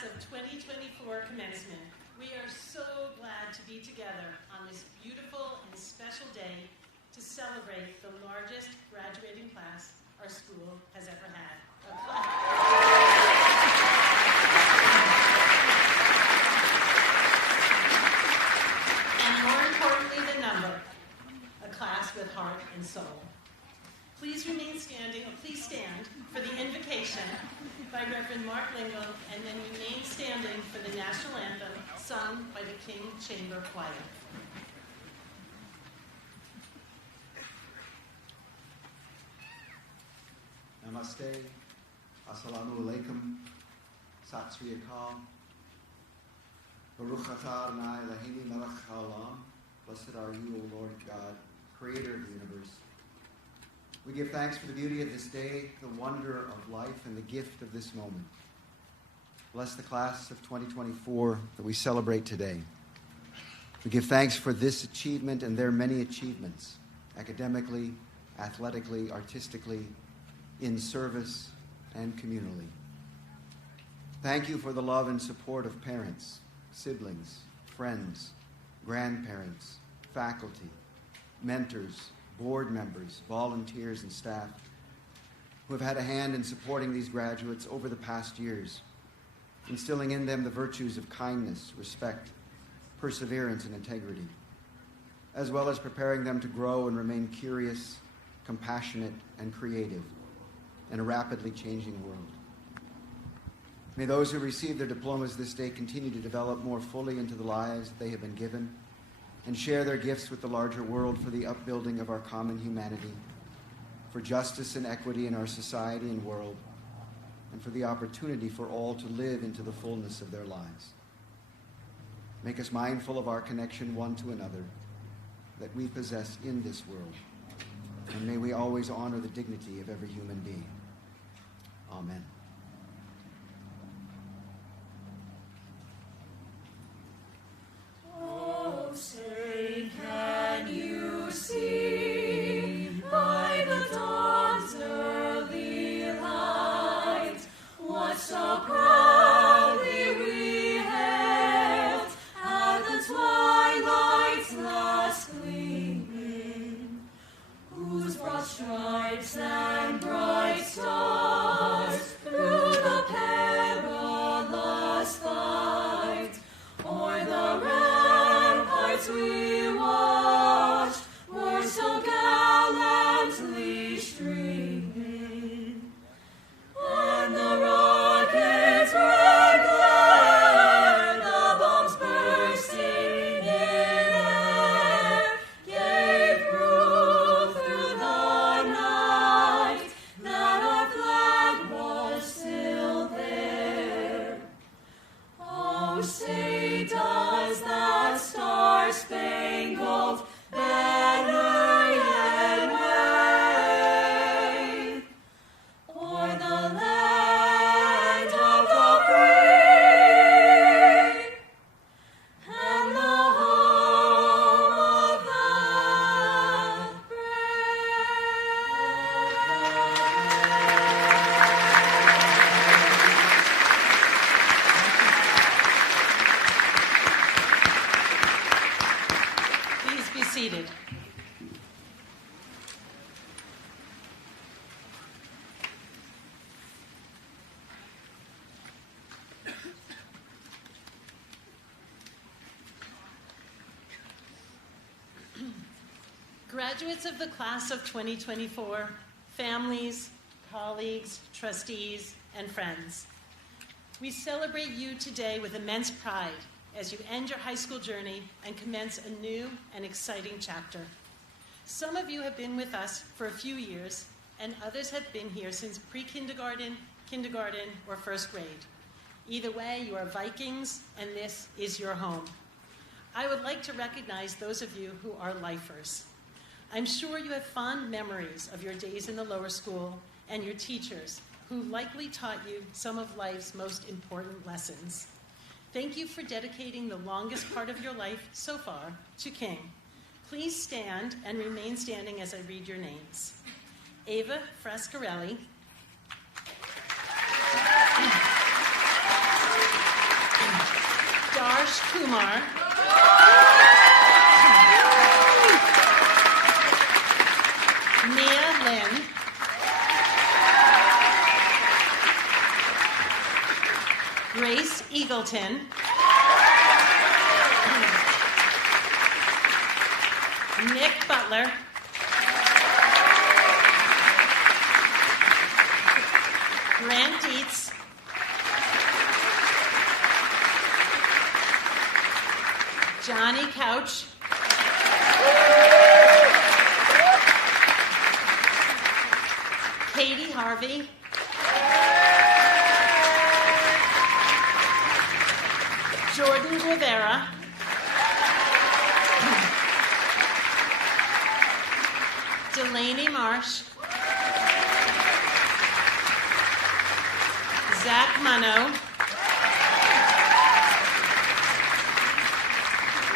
class of 2024 commencement, we are so glad to be together on this beautiful and special day to celebrate the largest graduating class our school has ever had. And more importantly than number, a class with heart and soul. Please stand for the invocation by Reverend Mark Lingle, and then remain standing for the national anthem sung by the King Chamber Choir. Namaste, Assalamu alaikum, Sat Sri Akal, Baruch atah Adonai Eloheinu melech haolam. Blessed are you, O Lord God, creator of the universe. We give thanks for the beauty of this day, the wonder of life, and the gift of this moment. Bless the class of 2024 that we celebrate today. We give thanks for this achievement and their many achievements, academically, athletically, artistically, in service, and communally. Thank you for the love and support of parents, siblings, friends, grandparents, faculty, mentors, board members, volunteers, and staff who have had a hand in supporting these graduates over the past years, instilling in them the virtues of kindness, respect, perseverance, and integrity, as well as preparing them to grow and remain curious, compassionate, and creative in a rapidly changing world. May those who receive their diplomas this day continue to develop more fully into the lives that they have been given, and share their gifts with the larger world for the upbuilding of our common humanity, for justice and equity in our society and world, and for the opportunity for all to live into the fullness of their lives. Make us mindful of our connection one to another that we possess in this world, and may we always honor the dignity of every human being. Amen. Oh, say, can you see by the dawn's early light what so proudly we hailed at the twilight's last gleaming, whose broad stripes and bright stars through the perilous fight o'er the ramparts we watched were so gallantly streaming, and the rocket's red glare, the bombs bursting in air, gave proof through the night that our flag was still there. Oh, say, does that star-spangled banner yet wave o'er the land of the free and the home of the Please be seated. Graduates of the class of 2024, families, colleagues, trustees, and friends, we celebrate you today with immense pride as you end your high school journey and commence a new and exciting chapter. Some of you have been with us for a few years, and others have been here since pre-kindergarten, kindergarten, or first grade. Either way, you are Vikings, and this is your home. I would like to recognize those of you who are lifers. I'm sure you have fond memories of your days in the lower school and your teachers, who likely taught you some of life's most important lessons. Thank you for dedicating the longest part of your life so far to King. Please stand and remain standing as I read your names. Ava Frascarelli, Harsh Kumar. Mia Lynn. Grace Eagleton. Nick Butler. Grant Dietz. Johnny Couch. Katie Harvey. Jordan Rivera. Delaney Marsh. Zach Munno.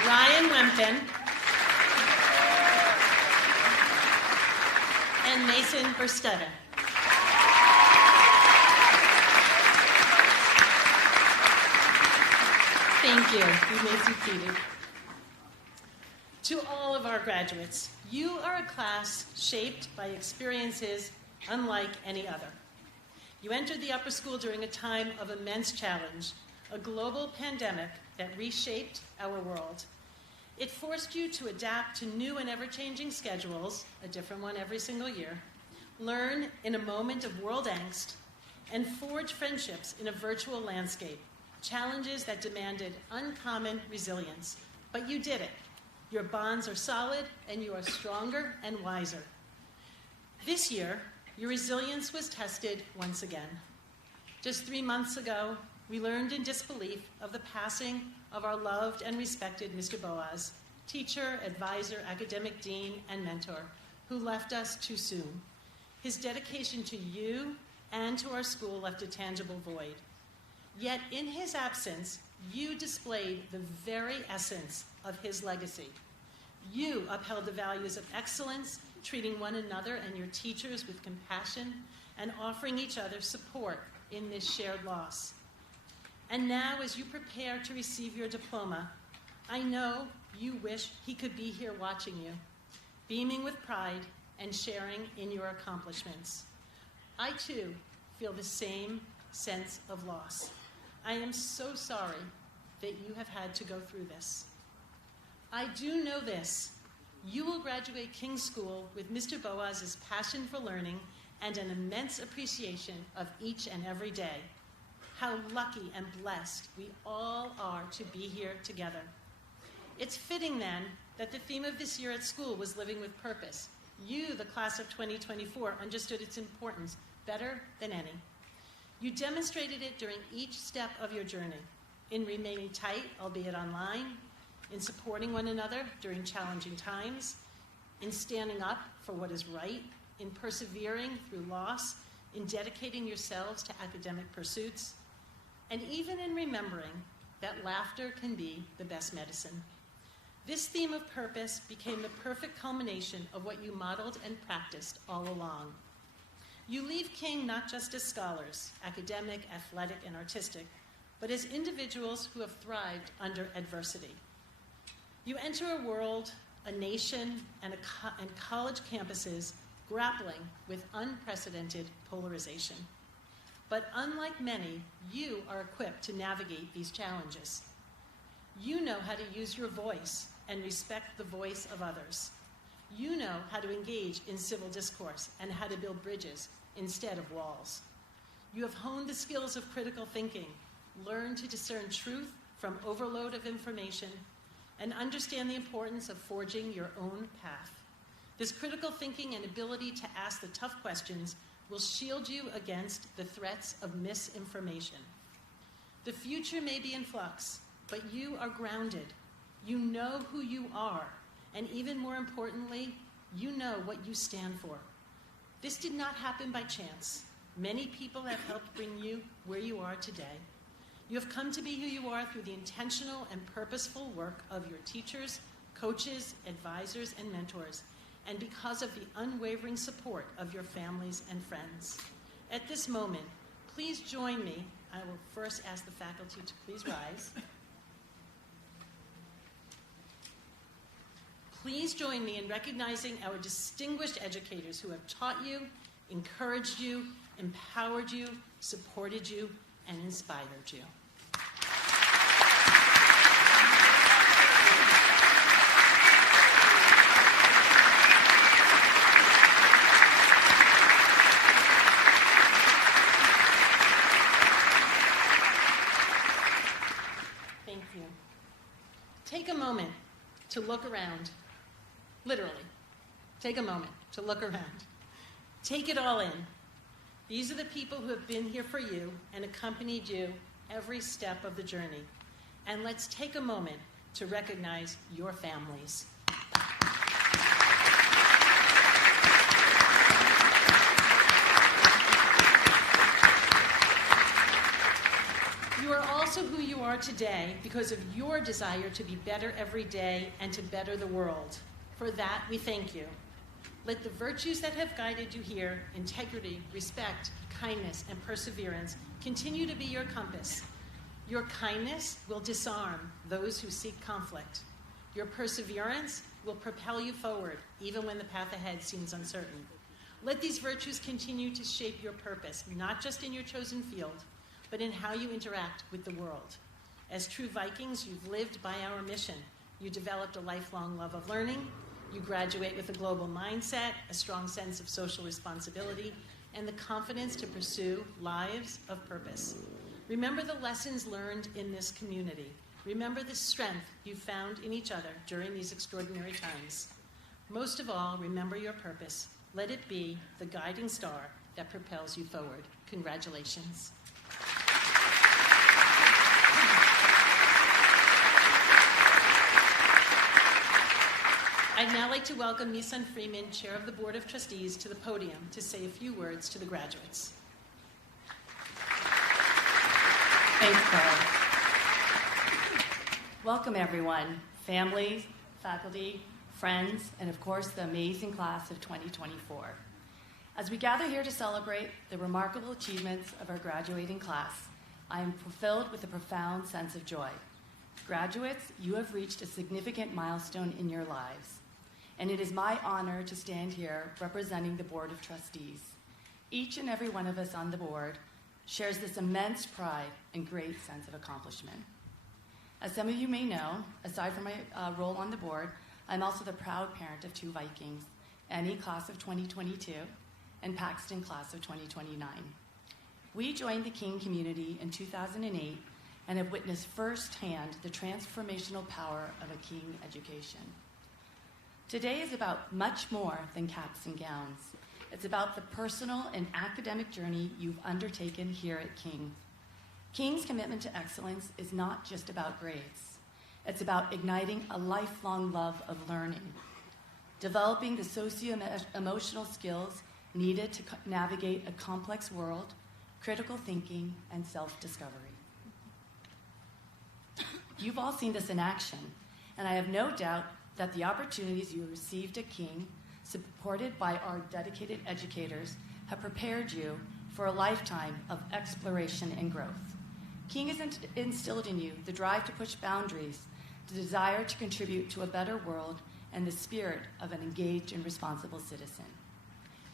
Ryan Wempton. And Mason Verstetta. Thank you. You may be seated. To all of our graduates, you are a class shaped by experiences unlike any other. You entered the upper school during a time of immense challenge, a global pandemic that reshaped our world. It forced you to adapt to new and ever-changing schedules, a different one every single year, learn in a moment of world angst, and forge friendships in a virtual landscape, challenges that demanded uncommon resilience. But you did it. Your bonds are solid, and you are stronger and wiser. This year, your resilience was tested once again. Just 3 months ago, we learned in disbelief of the passing of our loved and respected Mr. Boaz, teacher, advisor, academic dean, and mentor, who left us too soon. His dedication to you and to our school left a tangible void. Yet in his absence, you displayed the very essence of his legacy. You upheld the values of excellence, treating one another and your teachers with compassion, and offering each other support in this shared loss. And now, as you prepare to receive your diploma, I know you wish he could be here watching you, beaming with pride and sharing in your accomplishments. I, too, feel the same sense of loss. I am so sorry that you have had to go through this. I do know this. You will graduate King's School with Mr. Boaz's passion for learning and an immense appreciation of each and every day. How lucky and blessed we all are to be here together. It's fitting then that the theme of this year at school was living with purpose. You, the class of 2024, understood its importance better than any. You demonstrated it during each step of your journey, in remaining tight, albeit online, in supporting one another during challenging times, in standing up for what is right, in persevering through loss, in dedicating yourselves to academic pursuits, and even in remembering that laughter can be the best medicine. This theme of purpose became the perfect culmination of what you modeled and practiced all along. You leave King not just as scholars, academic, athletic, and artistic, but as individuals who have thrived under adversity. You enter a world, a nation, and college campuses grappling with unprecedented polarization. But unlike many, you are equipped to navigate these challenges. You know how to use your voice and respect the voice of others. You know how to engage in civil discourse and how to build bridges instead of walls. You have honed the skills of critical thinking, learned to discern truth from overload of information, and understand the importance of forging your own path. This critical thinking and ability to ask the tough questions will shield you against the threats of misinformation. The future may be in flux, but you are grounded. You know who you are, and even more importantly, you know what you stand for. This did not happen by chance. Many people have helped bring you where you are today. You have come to be who you are through the intentional and purposeful work of your teachers, coaches, advisors, and mentors, and because of the unwavering support of your families and friends. At this moment, please join me. I will first ask the faculty to please rise. Please join me in recognizing our distinguished educators who have taught you, encouraged you, empowered you, supported you, and inspired you. Thank you. Take a moment to look around. Literally, take a moment to look around. Take it all in. These are the people who have been here for you and accompanied you every step of the journey. And let's take a moment to recognize your families. You are also who you are today because of your desire to be better every day and to better the world. For that, we thank you. Let the virtues that have guided you here, integrity, respect, kindness, and perseverance, continue to be your compass. Your kindness will disarm those who seek conflict. Your perseverance will propel you forward, even when the path ahead seems uncertain. Let these virtues continue to shape your purpose, not just in your chosen field, but in how you interact with the world. As true Vikings, you've lived by our mission. You developed a lifelong love of learning. You graduate with a global mindset, a strong sense of social responsibility, and the confidence to pursue lives of purpose. Remember the lessons learned in this community. Remember the strength you found in each other during these extraordinary times. Most of all, remember your purpose. Let it be the guiding star that propels you forward. Congratulations. I'd now like to welcome Misan Freeman, Chair of the Board of Trustees, to the podium to say a few words to the graduates. Thanks, Carl. Welcome, everyone, families, faculty, friends, and of course, the amazing class of 2024. As we gather here to celebrate the remarkable achievements of our graduating class, I am fulfilled with a profound sense of joy. Graduates, you have reached a significant milestone in your lives, and it is my honor to stand here representing the Board of Trustees. Each and every one of us on the board shares this immense pride and great sense of accomplishment. As some of you may know, aside from my role on the board, I'm also the proud parent of two Vikings, Annie class of 2022 and Paxton class of 2029. We joined the King community in 2008 and have witnessed firsthand the transformational power of a King education. Today is about much more than caps and gowns. It's about the personal and academic journey you've undertaken here at King. King's commitment to excellence is not just about grades. It's about igniting a lifelong love of learning, developing the socio-emotional skills needed to navigate a complex world, critical thinking, and self-discovery. You've all seen this in action, and I have no doubt that the opportunities you received at King, supported by our dedicated educators, have prepared you for a lifetime of exploration and growth. King has instilled in you the drive to push boundaries, the desire to contribute to a better world, and the spirit of an engaged and responsible citizen.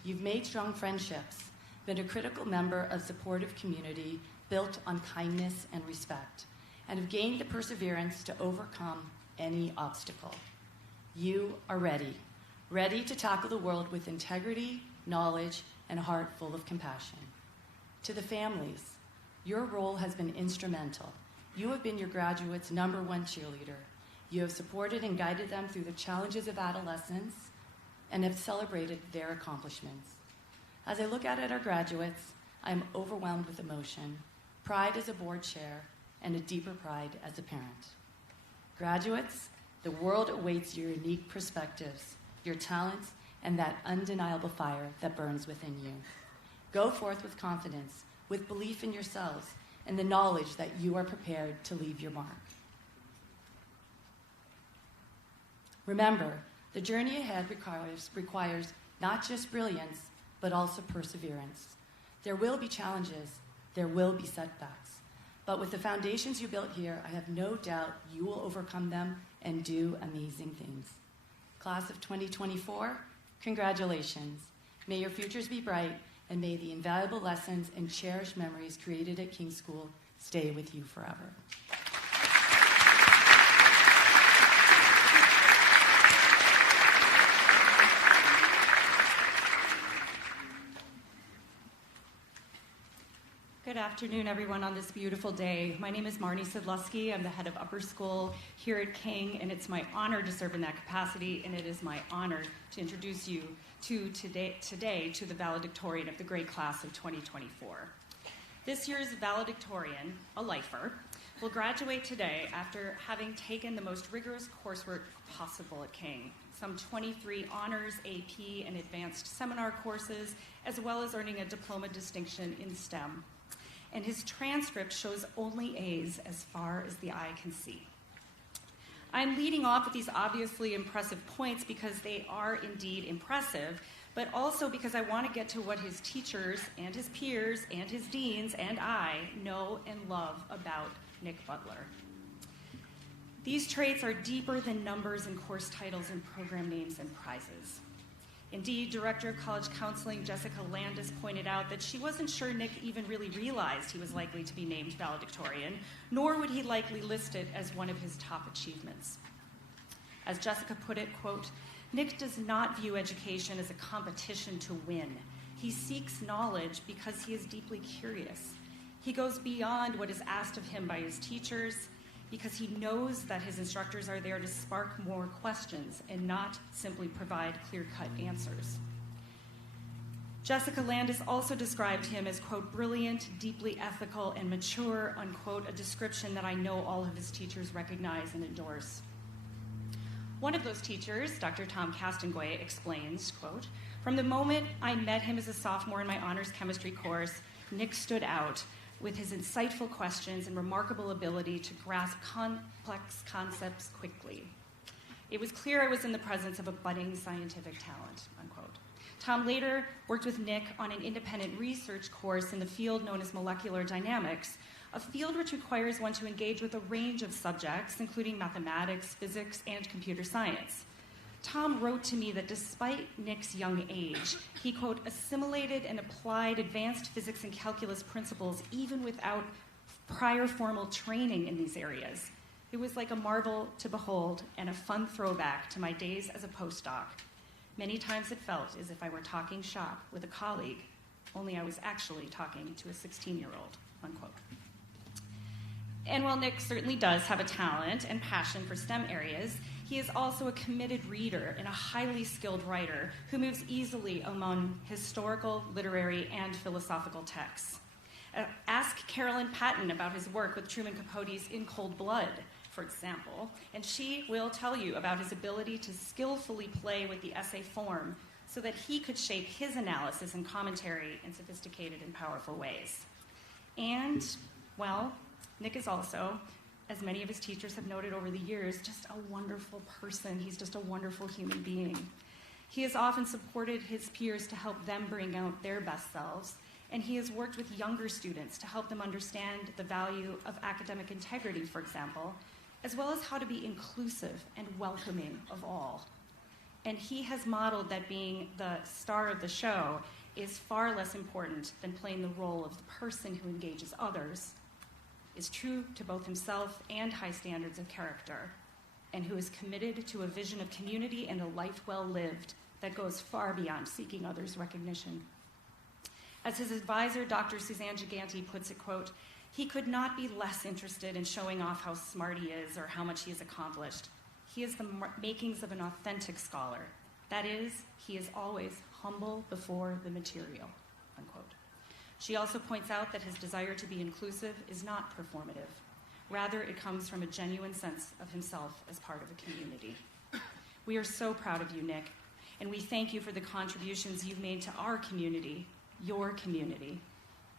You've made strong friendships, been a critical member of a supportive community built on kindness and respect, and have gained the perseverance to overcome any obstacle. You are ready to tackle the world with integrity, knowledge, and a heart full of compassion. To the families, your role has been instrumental. You have been your graduates' #1 cheerleader. You have supported and guided them through the challenges of adolescence and have celebrated their accomplishments. As I look out at our graduates, I am overwhelmed with emotion, pride as a board chair, and a deeper pride as a parent. Graduates, the world awaits your unique perspectives, your talents, and that undeniable fire that burns within you. Go forth with confidence, with belief in yourselves, and the knowledge that you are prepared to leave your mark. Remember, the journey ahead requires not just brilliance, but also perseverance. There will be challenges, there will be setbacks, but with the foundations you built here, I have no doubt you will overcome them and do amazing things. Class of 2024, congratulations. May your futures be bright, and may the invaluable lessons and cherished memories created at King School stay with you forever. Good afternoon, everyone, on this beautiful day. My name is Marnie Sidlusky. I'm the head of Upper School here at King, and it's my honor to serve in that capacity, and it is my honor to introduce you today to the valedictorian of the grade class of 2024. This year's valedictorian, a lifer, will graduate today after having taken the most rigorous coursework possible at King. Some 23 honors, AP, and advanced seminar courses, as well as earning a diploma distinction in STEM. And his transcript shows only A's as far as the eye can see. I'm leading off with these obviously impressive points because they are indeed impressive, but also because I want to get to what his teachers and his peers and his deans and I know and love about Nick Butler. These traits are deeper than numbers and course titles and program names and prizes. Indeed, Director of College Counseling Jessica Landis pointed out that she wasn't sure Nick even really realized he was likely to be named valedictorian, nor would he likely list it as one of his top achievements. As Jessica put it, quote, Nick does not view education as a competition to win. He seeks knowledge because he is deeply curious. He goes beyond what is asked of him by his teachers because he knows that his instructors are there to spark more questions and not simply provide clear-cut answers. Jessica Landis also described him as, quote, brilliant, deeply ethical, and mature, unquote, a description that I know all of his teachers recognize and endorse. One of those teachers, Dr. Tom Castonguay, explains, quote, from the moment I met him as a sophomore in my honors chemistry course, Nick stood out with his insightful questions and remarkable ability to grasp complex concepts quickly. It was clear I was in the presence of a budding scientific talent, unquote. Tom later worked with Nick on an independent research course in the field known as molecular dynamics, a field which requires one to engage with a range of subjects, including mathematics, physics, and computer science. Tom wrote to me that despite Nick's young age, he, quote, assimilated and applied advanced physics and calculus principles even without prior formal training in these areas. It was like a marvel to behold and a fun throwback to my days as a postdoc. Many times it felt as if I were talking shop with a colleague, only I was actually talking to a 16-year-old, unquote. And while Nick certainly does have a talent and passion for STEM areas, he is also a committed reader and a highly skilled writer who moves easily among historical, literary, and philosophical texts. Ask Carolyn Patton about his work with Truman Capote's In Cold Blood, for example, and she will tell you about his ability to skillfully play with the essay form so that he could shape his analysis and commentary in sophisticated and powerful ways. And, well, Nick is also, as many of his teachers have noted over the years, just a wonderful person. He's just a wonderful human being. He has often supported his peers to help them bring out their best selves, and he has worked with younger students to help them understand the value of academic integrity, for example, as well as how to be inclusive and welcoming of all. And he has modeled that being the star of the show is far less important than playing the role of the person who engages others, is true to both himself and high standards of character, and who is committed to a vision of community and a life well lived that goes far beyond seeking others' recognition. As his advisor, Dr. Suzanne Giganti, puts it, quote, he could not be less interested in showing off how smart he is or how much he has accomplished. He is the makings of an authentic scholar. That is, he is always humble before the material, unquote. She also points out that his desire to be inclusive is not performative. Rather, it comes from a genuine sense of himself as part of a community. We are so proud of you, Nick, and we thank you for the contributions you've made to our community, your community,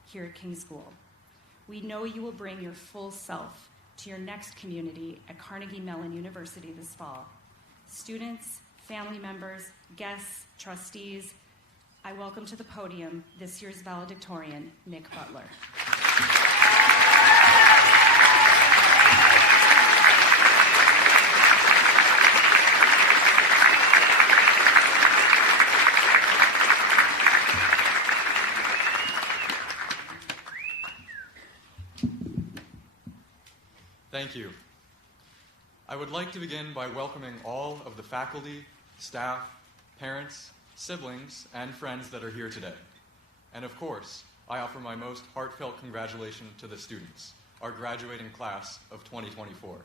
here at King School. We know you will bring your full self to your next community at Carnegie Mellon University this fall. Students, family members, guests, trustees, I welcome to the podium this year's valedictorian, Nick Butler. Thank you. I would like to begin by welcoming all of the faculty, staff, parents, siblings, and friends that are here today. And of course, I offer my most heartfelt congratulations to the students, our graduating class of 2024.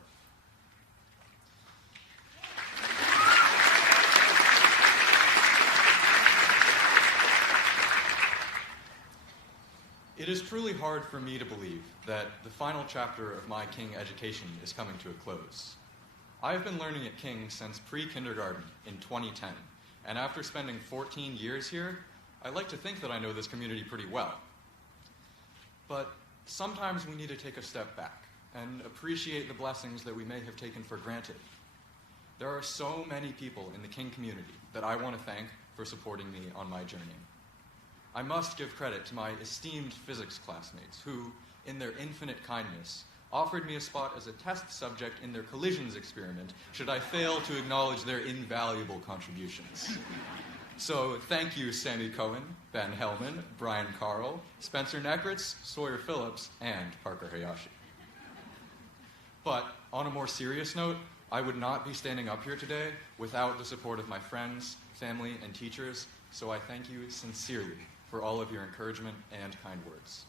It is truly hard for me to believe that the final chapter of my King education is coming to a close. I have been learning at King since pre-kindergarten in 2010, and after spending 14 years here, I like to think that I know this community pretty well. But sometimes we need to take a step back and appreciate the blessings that we may have taken for granted. There are so many people in the King community that I want to thank for supporting me on my journey. I must give credit to my esteemed physics classmates who, in their infinite kindness, offered me a spot as a test subject in their collisions experiment should I fail to acknowledge their invaluable contributions. So thank you, Sammy Cohen, Ben Hellman, Brian Carl, Spencer Necritz, Sawyer Phillips, and Parker Hayashi. But on a more serious note, I would not be standing up here today without the support of my friends, family, and teachers, so I thank you sincerely for all of your encouragement and kind words.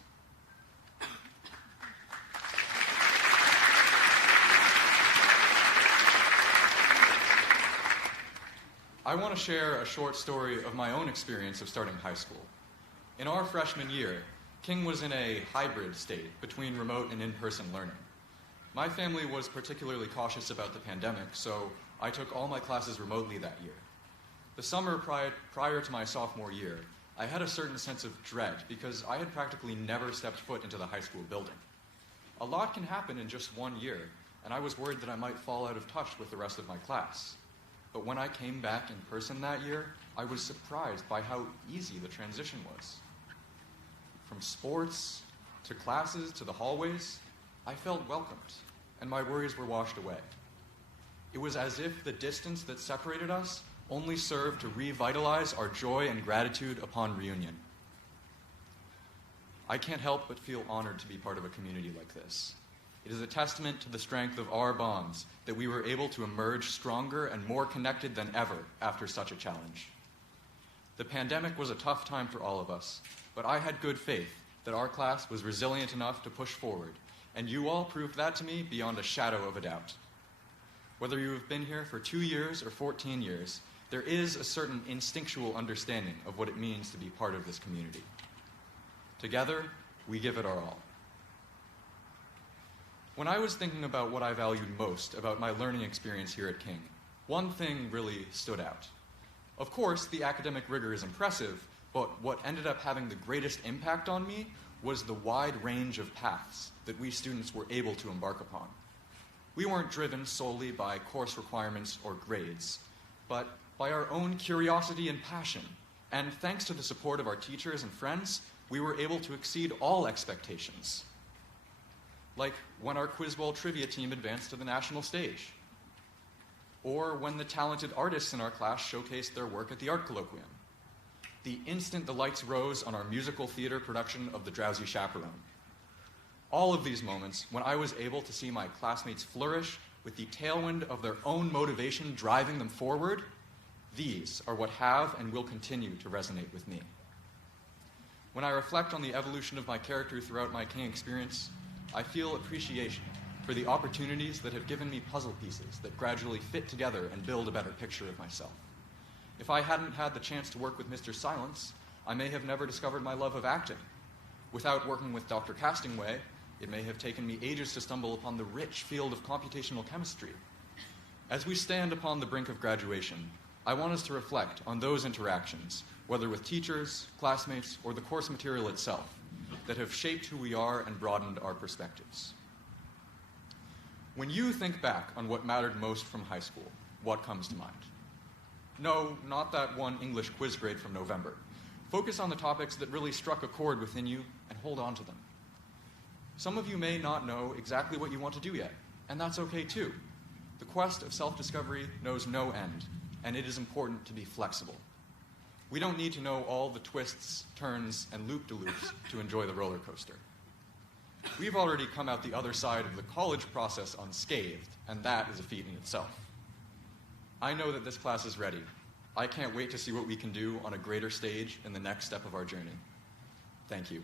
I want to share a short story of my own experience of starting high school. In our freshman year, King was in a hybrid state between remote and in-person learning. My family was particularly cautious about the pandemic, so I took all my classes remotely that year. The summer prior to my sophomore year, I had a certain sense of dread because I had practically never stepped foot into the high school building. A lot can happen in just 1 year, and I was worried that I might fall out of touch with the rest of my class. But when I came back in person that year, I was surprised by how easy the transition was. From sports, to classes, to the hallways, I felt welcomed, and my worries were washed away. It was as if the distance that separated us only served to revitalize our joy and gratitude upon reunion. I can't help but feel honored to be part of a community like this. It is a testament to the strength of our bonds that we were able to emerge stronger and more connected than ever after such a challenge. The pandemic was a tough time for all of us, but I had good faith that our class was resilient enough to push forward, and you all proved that to me beyond a shadow of a doubt. Whether you have been here for 2 years or 14 years, there is a certain instinctual understanding of what it means to be part of this community. Together, we give it our all. When I was thinking about what I valued most about my learning experience here at King, one thing really stood out. Of course, the academic rigor is impressive, but what ended up having the greatest impact on me was the wide range of paths that we students were able to embark upon. We weren't driven solely by course requirements or grades, but by our own curiosity and passion. And thanks to the support of our teachers and friends, we were able to exceed all expectations. Like when our Quiz Bowl trivia team advanced to the national stage, or when the talented artists in our class showcased their work at the art colloquium, the instant the lights rose on our musical theater production of The Drowsy Chaperone. All of these moments when I was able to see my classmates flourish with the tailwind of their own motivation driving them forward, these are what have and will continue to resonate with me. When I reflect on the evolution of my character throughout my King experience, I feel appreciation for the opportunities that have given me puzzle pieces that gradually fit together and build a better picture of myself. If I hadn't had the chance to work with Mr. Silence, I may have never discovered my love of acting. Without working with Dr. Castingway, it may have taken me ages to stumble upon the rich field of computational chemistry. As we stand upon the brink of graduation, I want us to reflect on those interactions, whether with teachers, classmates, or the course material itself, that have shaped who we are and broadened our perspectives. When you think back on what mattered most from high school, what comes to mind? No, not that one English quiz grade from November. Focus on the topics that really struck a chord within you and hold on to them. Some of you may not know exactly what you want to do yet, and that's okay too. The quest of self-discovery knows no end, and it is important to be flexible. We don't need to know all the twists, turns, and loop-de-loops to enjoy the roller coaster. We've already come out the other side of the college process unscathed, and that is a feat in itself. I know that this class is ready. I can't wait to see what we can do on a greater stage in the next step of our journey. Thank you.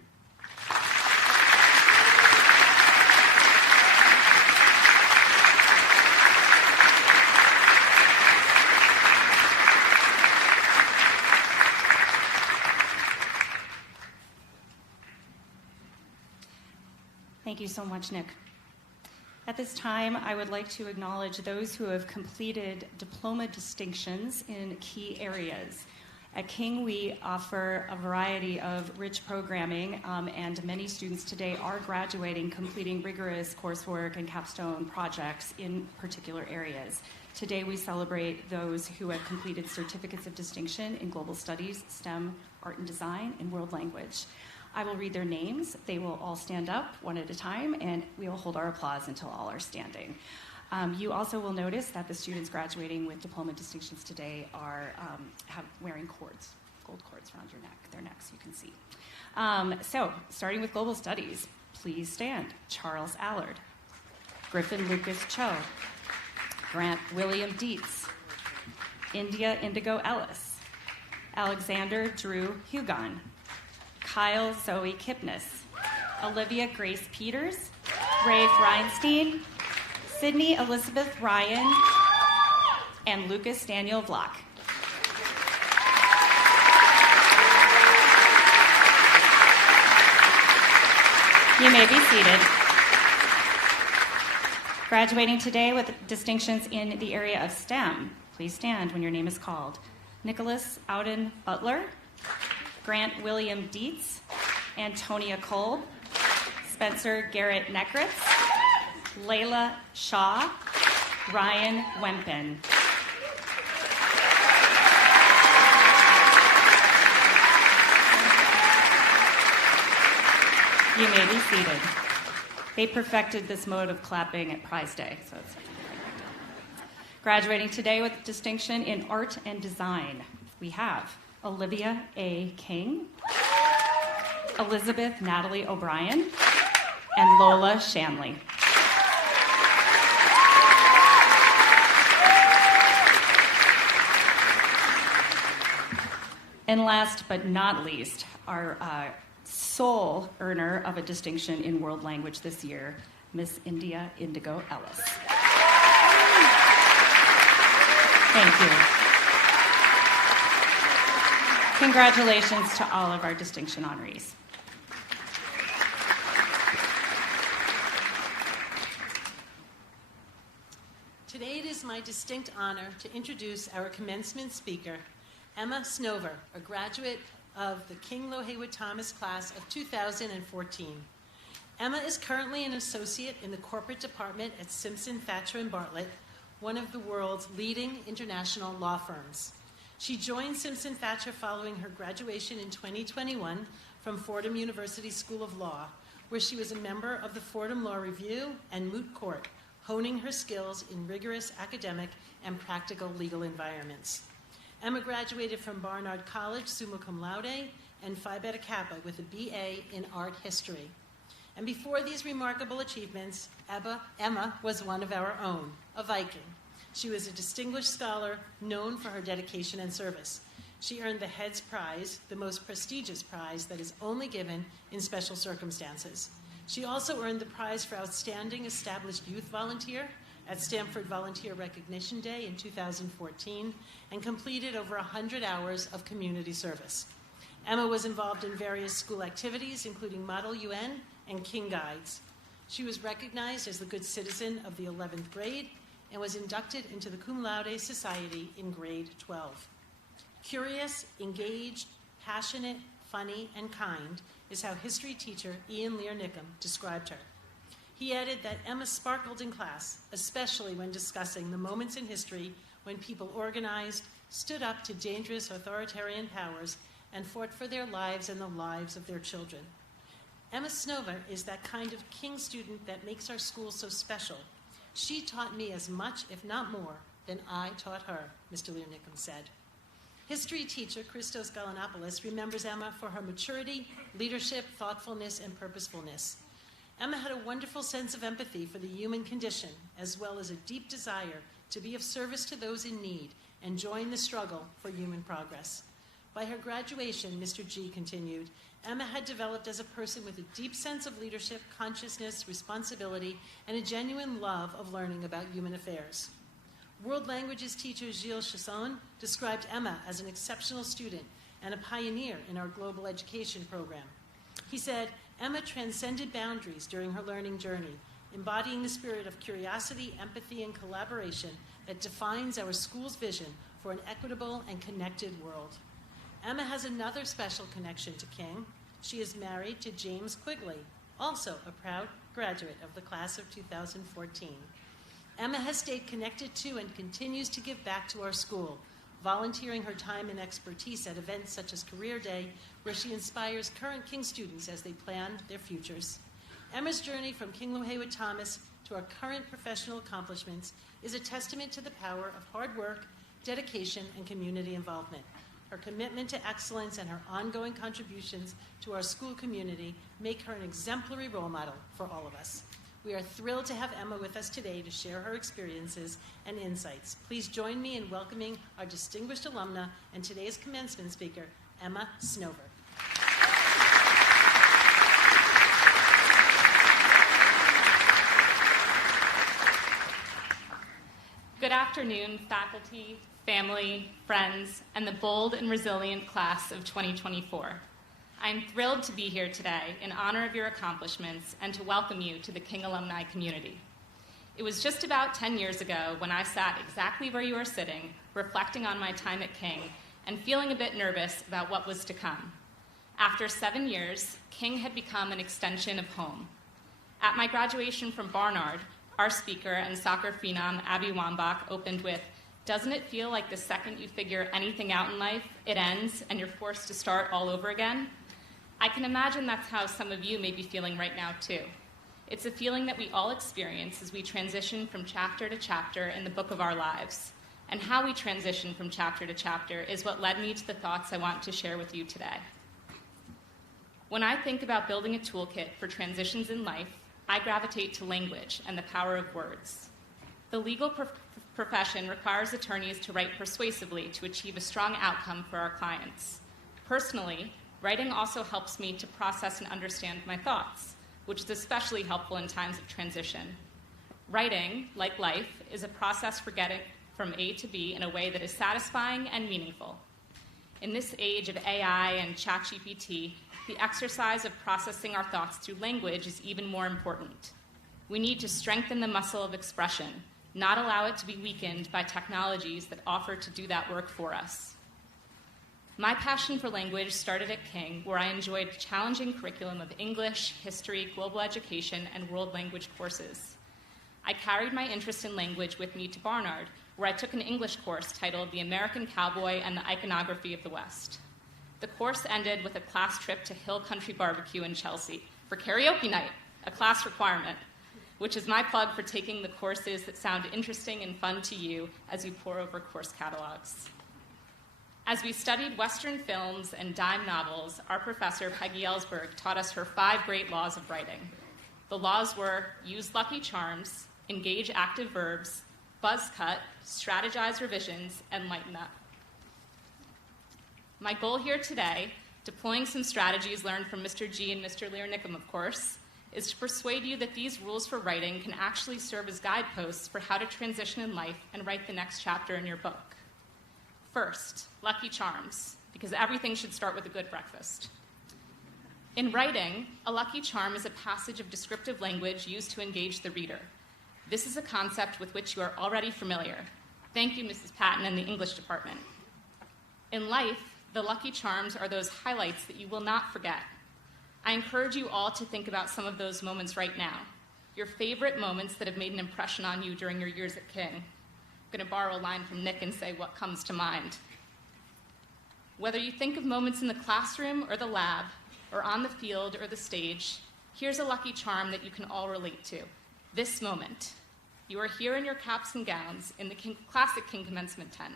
Thank you so much, Nick. At this time, I would like to acknowledge those who have completed diploma distinctions in key areas. At King, we offer a variety of rich programming, and many students today are graduating, completing rigorous coursework and capstone projects in particular areas. Today, we celebrate those who have completed certificates of distinction in global studies, STEM, art and design, and world language. I will read their names. They will all stand up one at a time, and we will hold our applause until all are standing. You also will notice that the students graduating with diploma distinctions today are wearing cords, gold cords around their necks, you can see. So, starting with global studies, please stand. Charles Allard, Griffin Lucas Cho, Grant William Dietz, India Indigo Ellis, Alexander Drew Hugon, Kyle Zoe Kipnis, Olivia Grace Peters, Rafe Reinstein, Sydney Elizabeth Ryan, and Lucas Daniel Vlock. You may be seated. Graduating today with distinctions in the area of STEM, please stand when your name is called. Nicholas Auden Butler, Grant William Dietz, Antonia Kolb, Spencer Garrett Necritz, Layla Shaw, Ryan Wempen. You may be seated. They perfected this mode of clapping at Prize Day, so it's perfect. Graduating today with distinction in art and design, we have Olivia A. King, Elizabeth Natalie O'Brien, and Lola Shanley. And last but not least, our sole earner of a distinction in world language this year, Miss India Indigo Ellis. Thank you. Congratulations to all of our distinction honorees. Today it is my distinct honor to introduce our commencement speaker, Emma Snover, a graduate of the King Low-Haywood Thomas class of 2014. Emma is currently an associate in the corporate department at Simpson, Thacher & Bartlett, one of the world's leading international law firms. She joined Simpson Thacher following her graduation in 2021 from Fordham University School of Law, where she was a member of the Fordham Law Review and Moot Court, honing her skills in rigorous academic and practical legal environments. Emma graduated from Barnard College summa cum laude and Phi Beta Kappa with a BA in art history. And before these remarkable achievements, Emma was one of our own, a Viking. She was a distinguished scholar known for her dedication and service. She earned the Heads Prize, the most prestigious prize that is only given in special circumstances. She also earned the prize for Outstanding Established Youth Volunteer at Stanford Volunteer Recognition Day in 2014 and completed over 100 hours of community service. Emma was involved in various school activities, including Model UN and King Guides. She was recognized as the Good Citizen of the 11th grade and was inducted into the Cum Laude Society in grade 12. Curious, engaged, passionate, funny, and kind is how history teacher Ian Lear-Nickham described her. He added that Emma sparkled in class, especially when discussing the moments in history when people organized, stood up to dangerous authoritarian powers, and fought for their lives and the lives of their children. Emma Snover is that kind of King student that makes our school so special. She taught me as much, if not more, than I taught her, Mr. Lear-Nickham said. History teacher Christos Galanopoulos remembers Emma for her maturity, leadership, thoughtfulness, and purposefulness. Emma had a wonderful sense of empathy for the human condition, as well as a deep desire to be of service to those in need and join the struggle for human progress. By her graduation, Mr. G continued, Emma had developed as a person with a deep sense of leadership, consciousness, responsibility, and a genuine love of learning about human affairs. World languages teacher Gilles Chasson described Emma as an exceptional student and a pioneer in our global education program. He said, Emma transcended boundaries during her learning journey, embodying the spirit of curiosity, empathy, and collaboration that defines our school's vision for an equitable and connected world. Emma has another special connection to King. She is married to James Quigley, also a proud graduate of the class of 2014. Emma has stayed connected to and continues to give back to our school, volunteering her time and expertise at events such as Career Day, where she inspires current King students as they plan their futures. Emma's journey from King Lohaywood Thomas to our current professional accomplishments is a testament to the power of hard work, dedication, and community involvement. Her commitment to excellence and her ongoing contributions to our school community make her an exemplary role model for all of us. We are thrilled to have Emma with us today to share her experiences and insights. Please join me in welcoming our distinguished alumna and today's commencement speaker, Emma Snover. Good afternoon, faculty, family, friends, and the bold and resilient class of 2024. I'm thrilled to be here today in honor of your accomplishments and to welcome you to the King alumni community. It was just about 10 years ago when I sat exactly where you are sitting, reflecting on my time at King and feeling a bit nervous about what was to come. After 7 years, King had become an extension of home. At my graduation from Barnard, our speaker and soccer phenom Abby Wambach opened with, "Doesn't it feel like the second you figure anything out in life, it ends and you're forced to start all over again?" I can imagine that's how some of you may be feeling right now, too. It's a feeling that we all experience as we transition from chapter to chapter in the book of our lives. And how we transition from chapter to chapter is what led me to the thoughts I want to share with you today. When I think about building a toolkit for transitions in life, I gravitate to language and the power of words. The legal profession requires attorneys to write persuasively to achieve a strong outcome for our clients. Personally, writing also helps me to process and understand my thoughts, which is especially helpful in times of transition. Writing, like life, is a process for getting from A to B in a way that is satisfying and meaningful. In this age of AI and ChatGPT, the exercise of processing our thoughts through language is even more important. We need to strengthen the muscle of expression, not allow it to be weakened by technologies that offer to do that work for us. My passion for language started at King, where I enjoyed a challenging curriculum of English, history, global education, and world language courses. I carried my interest in language with me to Barnard, where I took an English course titled The American Cowboy and the Iconography of the West. The course ended with a class trip to Hill Country Barbecue in Chelsea for karaoke night, a class requirement, which is my plug for taking the courses that sound interesting and fun to you as you pore over course catalogs. As we studied Western films and dime novels, our professor, Peggy Ellsberg, taught us her 5 great laws of writing. The laws were: use lucky charms, engage active verbs, buzz cut, strategize revisions, and lighten up. My goal here today, deploying some strategies learned from Mr. G and Mr. Learnicum, of course, is to persuade you that these rules for writing can actually serve as guideposts for how to transition in life and write the next chapter in your book. First, lucky charms, because everything should start with a good breakfast. In writing, a lucky charm is a passage of descriptive language used to engage the reader. This is a concept with which you are already familiar. Thank you, Mrs. Patton and the English department. In life, the lucky charms are those highlights that you will not forget. I encourage you all to think about some of those moments right now, your favorite moments that have made an impression on you during your years at King. I'm going to borrow a line from Nick and say what comes to mind. Whether you think of moments in the classroom or the lab, or on the field or the stage, here's a lucky charm that you can all relate to. This moment. You are here in your caps and gowns in the classic King Commencement tent.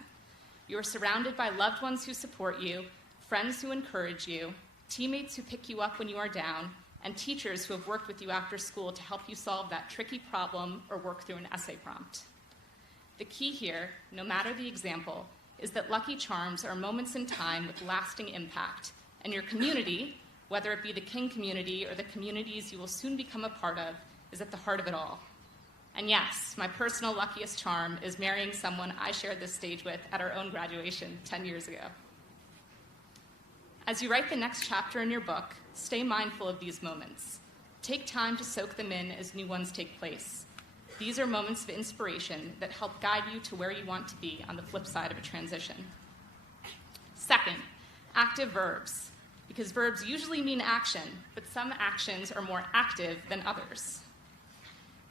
You are surrounded by loved ones who support you, friends who encourage you, teammates who pick you up when you are down, and teachers who have worked with you after school to help you solve that tricky problem or work through an essay prompt. The key here, no matter the example, is that lucky charms are moments in time with lasting impact, and your community, whether it be the King community or the communities you will soon become a part of, is at the heart of it all. And yes, my personal luckiest charm is marrying someone I shared this stage with at our own graduation 10 years ago. As you write the next chapter in your book, stay mindful of these moments. Take time to soak them in as new ones take place. These are moments of inspiration that help guide you to where you want to be on the flip side of a transition. Second, active verbs, because verbs usually mean action, but some actions are more active than others.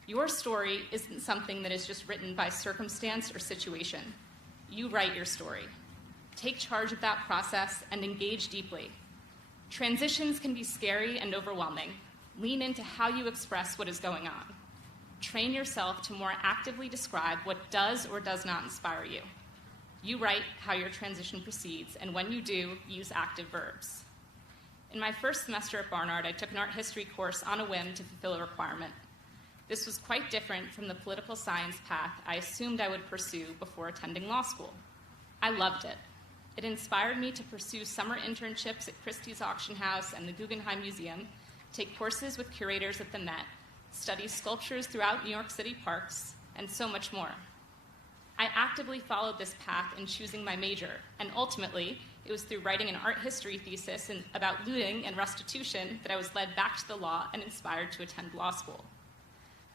Your story isn't something that is just written by circumstance or situation. You write your story. Take charge of that process and engage deeply. Transitions can be scary and overwhelming. Lean into how you express what is going on. Train yourself to more actively describe what does or does not inspire you. You write how your transition proceeds, and when you do, use active verbs. In my first semester at Barnard, I took an art history course on a whim to fulfill a requirement. This was quite different from the political science path I assumed I would pursue before attending law school. I loved it. It inspired me to pursue summer internships at Christie's Auction House and the Guggenheim Museum, take courses with curators at the Met, study sculptures throughout New York City parks, and so much more. I actively followed this path in choosing my major, and ultimately, it was through writing an art history thesis about looting and restitution that I was led back to the law and inspired to attend law school.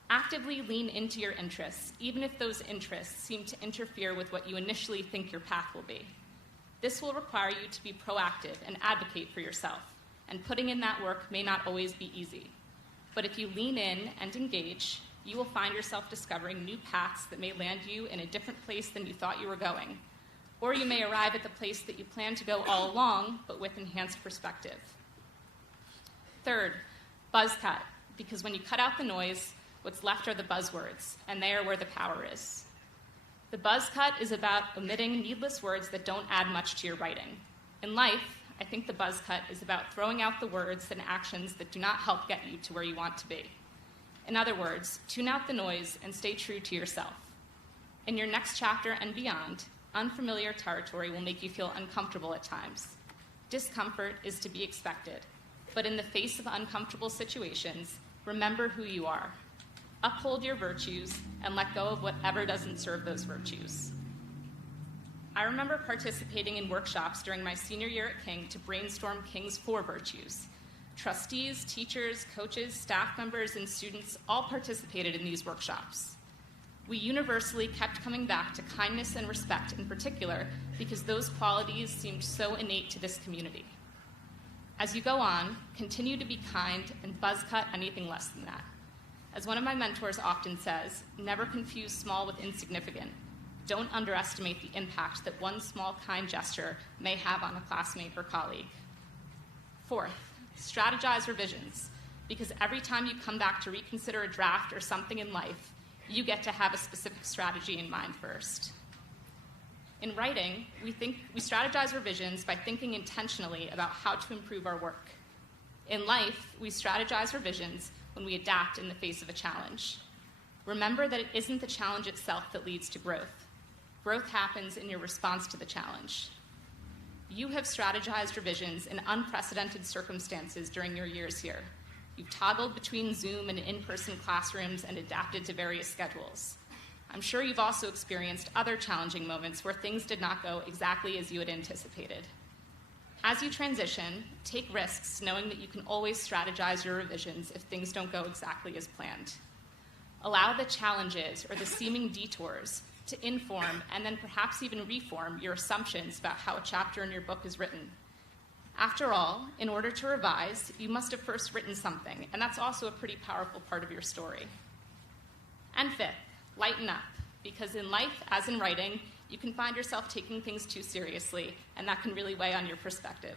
Actively lean into your interests, even if those interests seem to interfere with what you initially think your path will be. This will require you to be proactive and advocate for yourself, and putting in that work may not always be easy. But if you lean in and engage, you will find yourself discovering new paths that may land you in a different place than you thought you were going. Or you may arrive at the place that you planned to go all along, but with enhanced perspective. Third, buzz cut, because when you cut out the noise, what's left are the buzzwords, and they are where the power is. The buzz cut is about omitting needless words that don't add much to your writing. In life, I think the buzz cut is about throwing out the words and actions that do not help get you to where you want to be. In other words, tune out the noise and stay true to yourself. In your next chapter and beyond, unfamiliar territory will make you feel uncomfortable at times. Discomfort is to be expected, but in the face of uncomfortable situations, remember who you are. Uphold your virtues and let go of whatever doesn't serve those virtues. I remember participating in workshops during my senior year at King to brainstorm King's 4 virtues. Trustees, teachers, coaches, staff members, and students all participated in these workshops. We universally kept coming back to kindness and respect in particular because those qualities seemed so innate to this community. As you go on, continue to be kind and buzz cut anything less than that. As one of my mentors often says, never confuse small with insignificant. Don't underestimate the impact that one small kind gesture may have on a classmate or colleague. Fourth, strategize revisions, because every time you come back to reconsider a draft or something in life, you get to have a specific strategy in mind first. In writing, we strategize revisions by thinking intentionally about how to improve our work. In life, we strategize revisions when we adapt in the face of a challenge. Remember that it isn't the challenge itself that leads to growth. Growth happens in your response to the challenge. You have strategized revisions in unprecedented circumstances during your years here. You've toggled between Zoom and in-person classrooms and adapted to various schedules. I'm sure you've also experienced other challenging moments where things did not go exactly as you had anticipated. As you transition, take risks knowing that you can always strategize your revisions if things don't go exactly as planned. Allow the challenges or the seeming detours to inform and then perhaps even reform your assumptions about how a chapter in your book is written. After all, in order to revise, you must have first written something, and that's also a pretty powerful part of your story. And fifth, lighten up, because in life, as in writing, you can find yourself taking things too seriously, and that can really weigh on your perspective.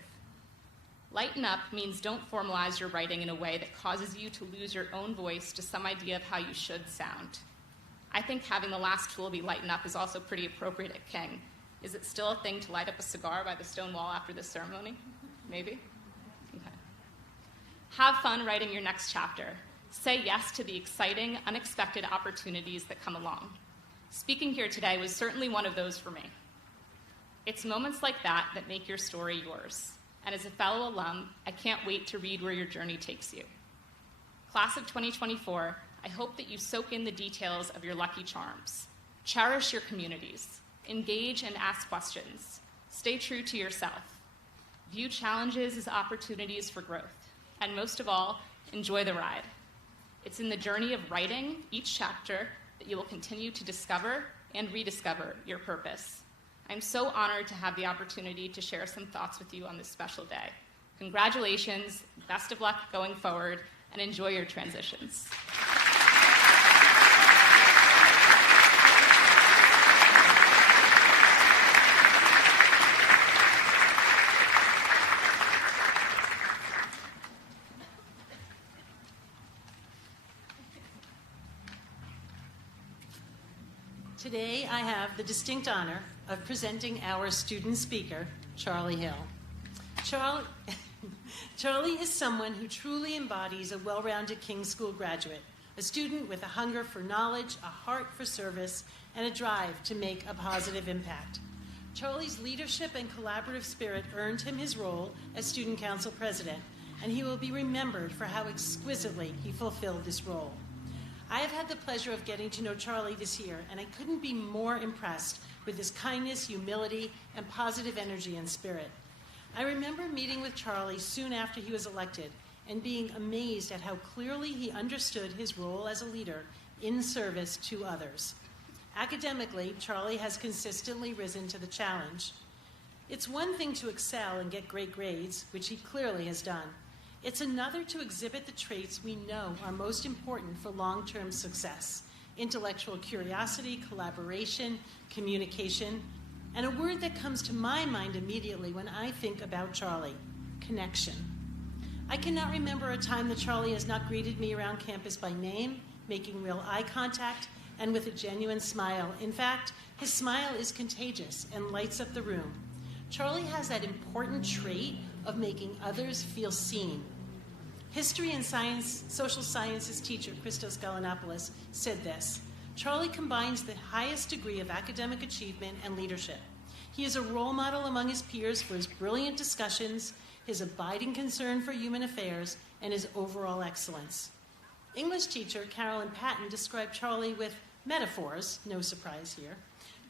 Lighten up means don't formalize your writing in a way that causes you to lose your own voice to some idea of how you should sound. I think having the last tool be lighten up is also pretty appropriate at King. Is it still a thing to light up a cigar by the stone wall after this ceremony? Maybe? Okay. Have fun writing your next chapter. Say yes to the exciting, unexpected opportunities that come along. Speaking here today was certainly one of those for me. It's moments like that that make your story yours. And as a fellow alum, I can't wait to read where your journey takes you. Class of 2024, I hope that you soak in the details of your lucky charms. Cherish your communities. Engage and ask questions. Stay true to yourself. View challenges as opportunities for growth. And most of all, enjoy the ride. It's in the journey of writing each chapter that you will continue to discover and rediscover your purpose. I'm so honored to have the opportunity to share some thoughts with you on this special day. Congratulations, best of luck going forward, and enjoy your transitions. Today, I have the distinct honor of presenting our student speaker, Charlie Hill. Charlie is someone who truly embodies a well-rounded King's School graduate, a student with a hunger for knowledge, a heart for service, and a drive to make a positive impact. Charlie's leadership and collaborative spirit earned him his role as Student Council President, and he will be remembered for how exquisitely he fulfilled this role. I have had the pleasure of getting to know Charlie this year, and I couldn't be more impressed with his kindness, humility, and positive energy and spirit. I remember meeting with Charlie soon after he was elected and being amazed at how clearly he understood his role as a leader in service to others. Academically, Charlie has consistently risen to the challenge. It's one thing to excel and get great grades, which he clearly has done. It's another to exhibit the traits we know are most important for long-term success: intellectual curiosity, collaboration, communication, and a word that comes to my mind immediately when I think about Charlie: connection. I cannot remember a time that Charlie has not greeted me around campus by name, making real eye contact, and with a genuine smile. In fact, his smile is contagious and lights up the room. Charlie has that important trait of making others feel seen. History and social sciences teacher Christos Galanopoulos said this: Charlie combines the highest degree of academic achievement and leadership. He is a role model among his peers for his brilliant discussions, his abiding concern for human affairs, and his overall excellence. English teacher Carolyn Patton described Charlie with metaphors, no surprise here.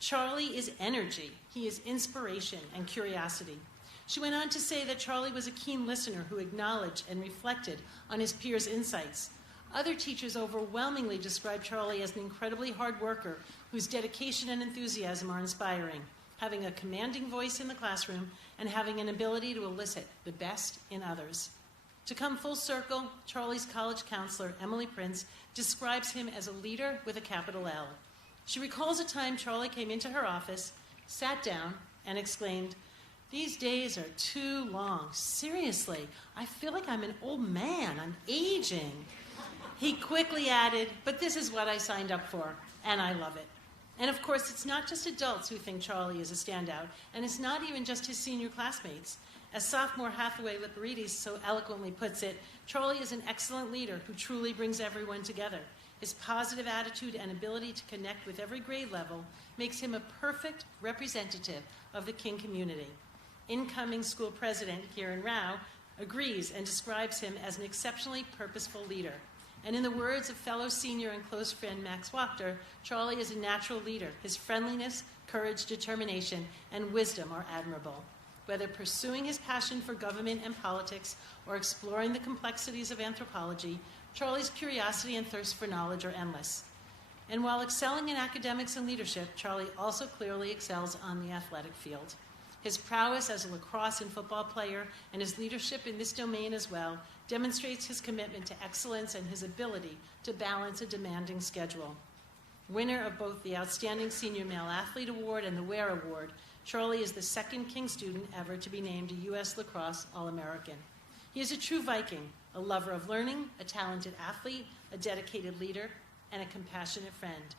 Charlie is energy. He is inspiration and curiosity. She went on to say that Charlie was a keen listener who acknowledged and reflected on his peers' insights. Other teachers overwhelmingly describe Charlie as an incredibly hard worker whose dedication and enthusiasm are inspiring, having a commanding voice in the classroom and having an ability to elicit the best in others. To come full circle, Charlie's college counselor, Emily Prince, describes him as a leader with a capital L. She recalls a time Charlie came into her office, sat down, and exclaimed, "These days are too long. Seriously, I feel like I'm an old man. I'm aging." He quickly added, "But this is what I signed up for, and I love it." And of course, it's not just adults who think Charlie is a standout, and it's not even just his senior classmates. As sophomore Hathaway Liparides so eloquently puts it, Charlie is an excellent leader who truly brings everyone together. His positive attitude and ability to connect with every grade level makes him a perfect representative of the King community. Incoming school president Kieran Rao agrees and describes him as an exceptionally purposeful leader. And in the words of fellow senior and close friend Max Wachter, Charlie is a natural leader. His friendliness, courage, determination, and wisdom are admirable. Whether pursuing his passion for government and politics or exploring the complexities of anthropology, Charlie's curiosity and thirst for knowledge are endless. And while excelling in academics and leadership, Charlie also clearly excels on the athletic field. His prowess as a lacrosse and football player and his leadership in this domain as well demonstrates his commitment to excellence and his ability to balance a demanding schedule. Winner of both the Outstanding Senior Male Athlete Award and the Ware Award, Charlie is the second King student ever to be named a U.S. Lacrosse All-American. He is a true Viking, a lover of learning, a talented athlete, a dedicated leader, and a compassionate friend.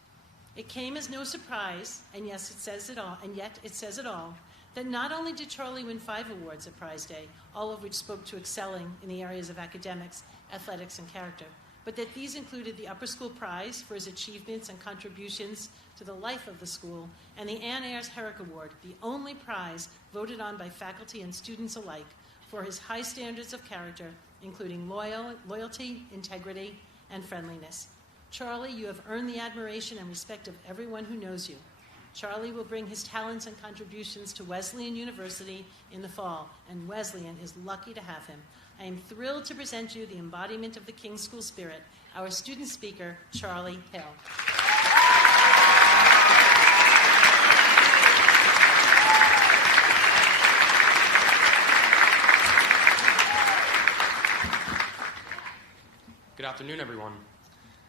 It came as no surprise, and yet it says it all, that not only did Charlie win 5 awards at Prize Day, all of which spoke to excelling in the areas of academics, athletics, and character, but that these included the Upper School Prize for his achievements and contributions to the life of the school, and the Ann Ayres Herrick Award, the only prize voted on by faculty and students alike for his high standards of character, including loyalty, integrity, and friendliness. Charlie, you have earned the admiration and respect of everyone who knows you. Charlie will bring his talents and contributions to Wesleyan University in the fall, and Wesleyan is lucky to have him. I am thrilled to present you the embodiment of the King School spirit, our student speaker, Charlie Hill. Good afternoon, everyone.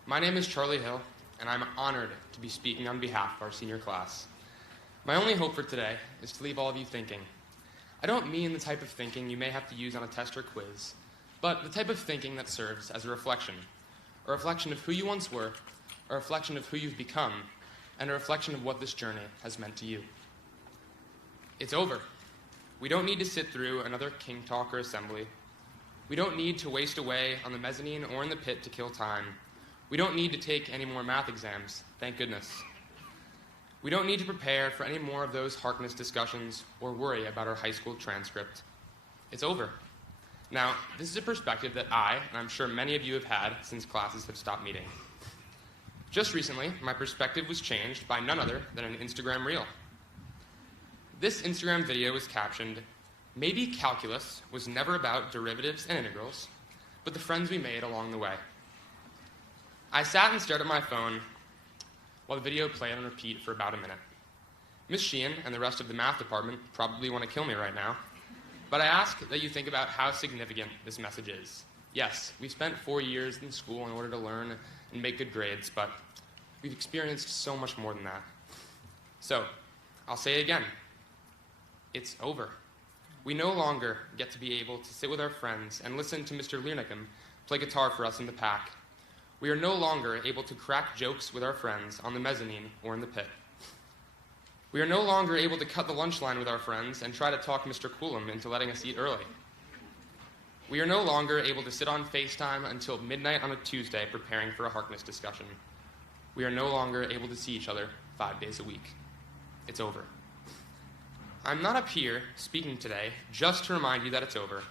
My name is Charlie Hill, and I'm honored to be speaking on behalf of our senior class. My only hope for today is to leave all of you thinking. I don't mean the type of thinking you may have to use on a test or quiz, but the type of thinking that serves as a reflection of who you once were, a reflection of who you've become, and a reflection of what this journey has meant to you. It's over. We don't need to sit through another King Talk or assembly. We don't need to waste away on the mezzanine or in the pit to kill time. We don't need to take any more math exams, thank goodness. We don't need to prepare for any more of those Harkness discussions or worry about our high school transcript. It's over. Now, this is a perspective that I, and I'm sure many of you have had since classes have stopped meeting. Just recently, my perspective was changed by none other than an Instagram reel. This Instagram video was captioned, "Maybe calculus was never about derivatives and integrals, but the friends we made along the way." I sat and stared at my phone while the video played on repeat for about a minute. Miss Sheehan and the rest of the math department probably want to kill me right now, but I ask that you think about how significant this message is. Yes, we spent 4 years in school in order to learn and make good grades, but we've experienced so much more than that. So, I'll say it again. It's over. We no longer get to be able to sit with our friends and listen to Mr. Learnicum play guitar for us in the pack. We are no longer able to crack jokes with our friends on the mezzanine or in the pit. We are no longer able to cut the lunch line with our friends and try to talk Mr. Coolum into letting us eat early. We are no longer able to sit on FaceTime until midnight on a Tuesday preparing for a Harkness discussion. We are no longer able to see each other 5 days a week. It's over. I'm not up here speaking today just to remind you that it's over.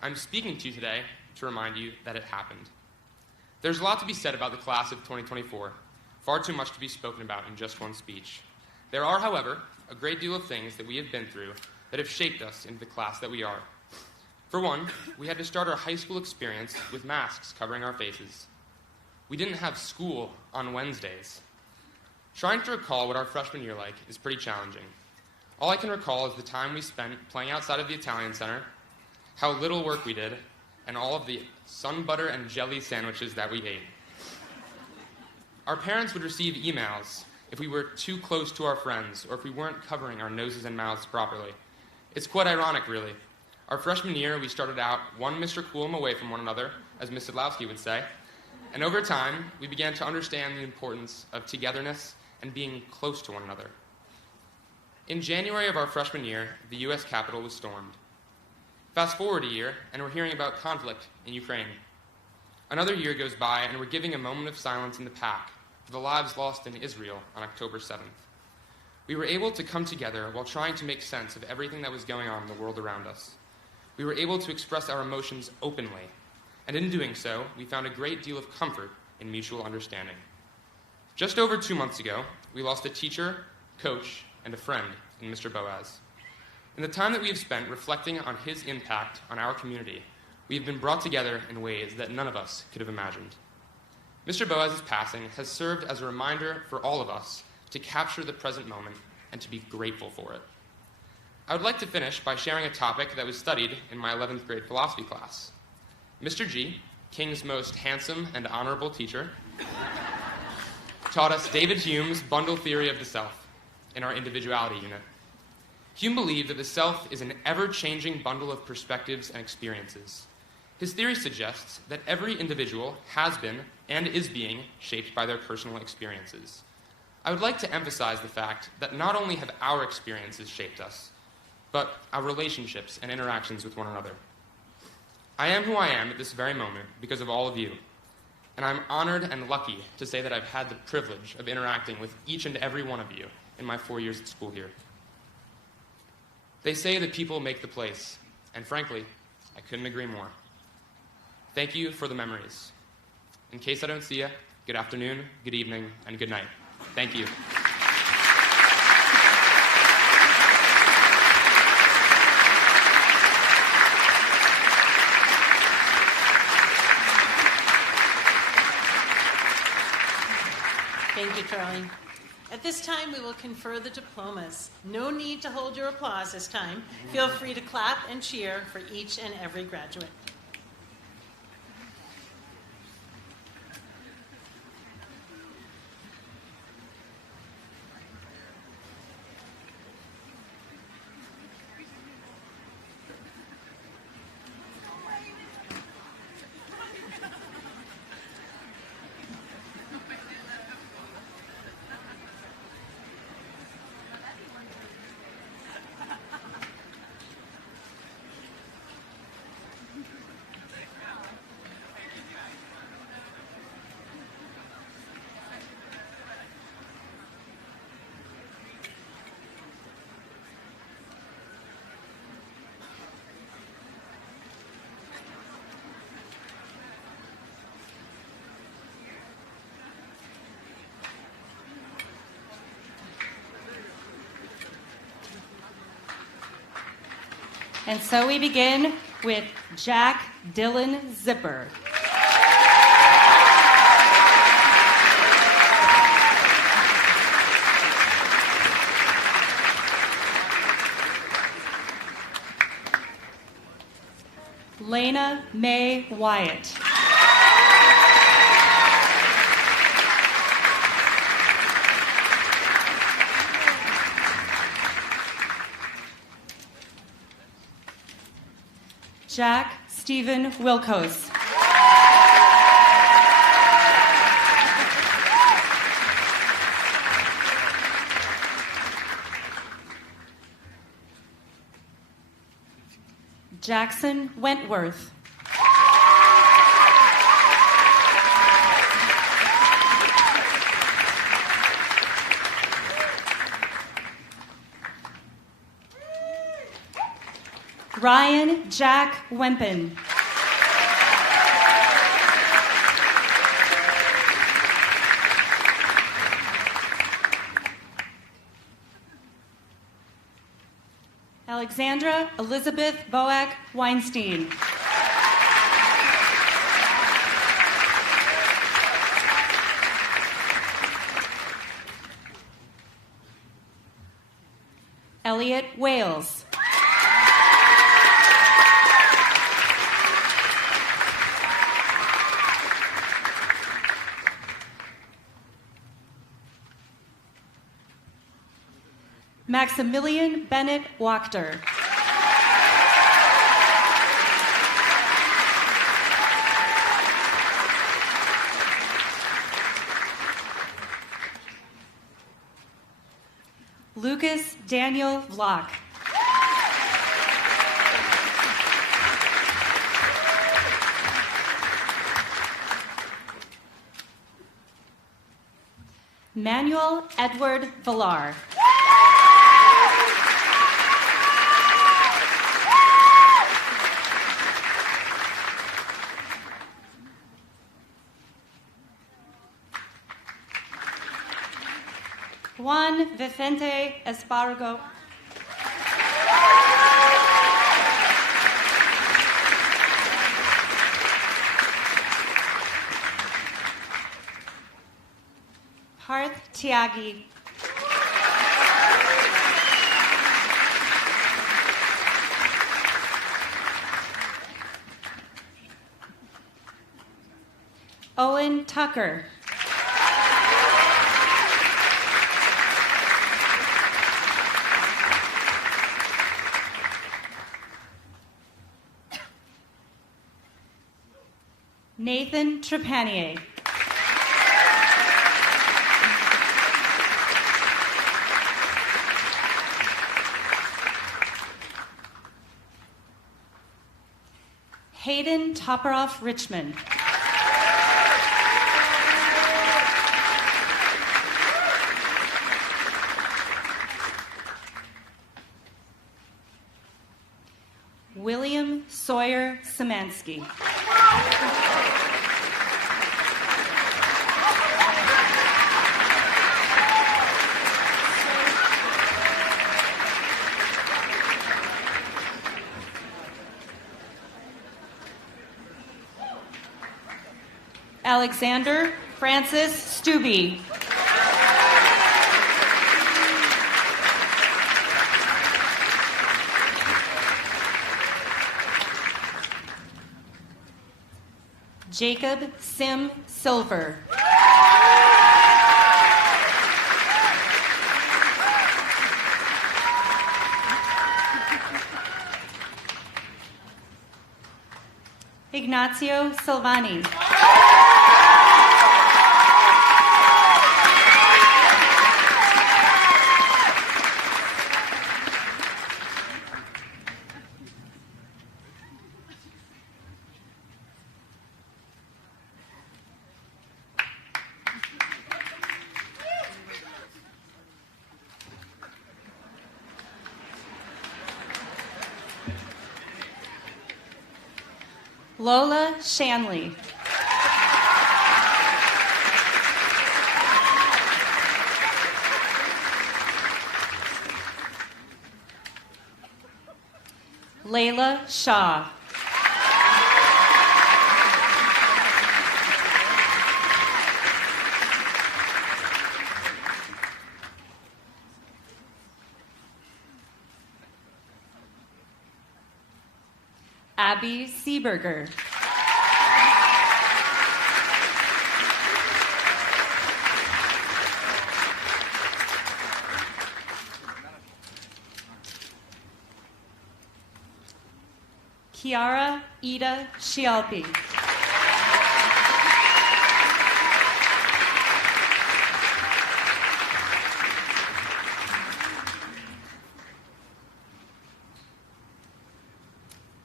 I'm speaking to you today to remind you that it happened. There's a lot to be said about the class of 2024, far too much to be spoken about in just one speech. There are, however, a great deal of things that we have been through that have shaped us into the class that we are. For one, we had to start our high school experience with masks covering our faces. We didn't have school on Wednesdays. Trying to recall what our freshman year like is pretty challenging. All I can recall is the time we spent playing outside of the Italian Center, how little work we did, and all of the sun butter and jelly sandwiches that we ate. Our parents would receive emails if we were too close to our friends or if we weren't covering our noses and mouths properly. It's quite ironic, really. Our freshman year, we started out one Mr. Coolum away from one another, as Ms. Sadlowski would say, and over time, we began to understand the importance of togetherness and being close to one another. In January of our freshman year, the U.S. Capitol was stormed. Fast forward a year, and we're hearing about conflict in Ukraine. Another year goes by, and we're giving a moment of silence in the pack for the lives lost in Israel on October 7th. We were able to come together while trying to make sense of everything that was going on in the world around us. We were able to express our emotions openly, and in doing so, we found a great deal of comfort in mutual understanding. Just over 2 months ago, we lost a teacher, coach, and a friend in Mr. Boaz. In the time that we have spent reflecting on his impact on our community, we have been brought together in ways that none of us could have imagined. Mr. Boaz's passing has served as a reminder for all of us to capture the present moment and to be grateful for it. I would like to finish by sharing a topic that was studied in my 11th grade philosophy class. Mr. G, King's most handsome and honorable teacher, taught us David Hume's bundle theory of the self in our individuality unit. Hume believed that the self is an ever-changing bundle of perspectives and experiences. His theory suggests that every individual has been and is being shaped by their personal experiences. I would like to emphasize the fact that not only have our experiences shaped us, but our relationships and interactions with one another. I am who I am at this very moment because of all of you, and I'm honored and lucky to say that I've had the privilege of interacting with each and every one of you in my 4 years at school here. They say that people make the place, and frankly, I couldn't agree more. Thank you for the memories. In case I don't see you, good afternoon, good evening, and good night. Thank you. Thank you, Charlie. At this time, we will confer the diplomas. No need to hold your applause this time. Feel free to clap and cheer for each and every graduate. And so we begin with Jack Dylan Zipper. Lena Mae Wyatt. Jack Stephen Wilkos. Jackson Wentworth. Ryan Jack Wempen. Alexandra Elizabeth Boak Weinstein. Elliot Wales. Maximilian Bennett Wachter. Lucas Daniel Vlock. Manuel Edward Villar. Juan Vicente Espargo. Parth Tiagi. Owen Tucker. Nathan Trepanier. Hayden Toperoff Richmond. William Sawyer Szymanski. Alexander Francis Stubbe. Jacob Sim Silver. Ignacio Silvani. Lola Shanley. Layla Shaw. Abby Seeberger. Kiara Ida Schialpi.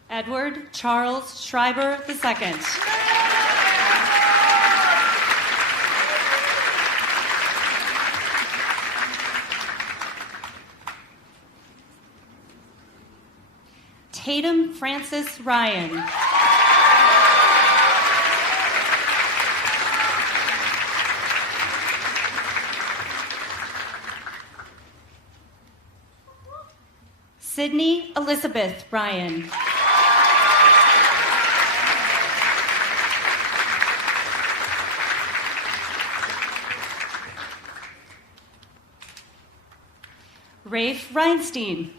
Edward Charles Schreiber II. Tatum Francis Ryan. Sydney Elizabeth Ryan. Rafe Reinstein.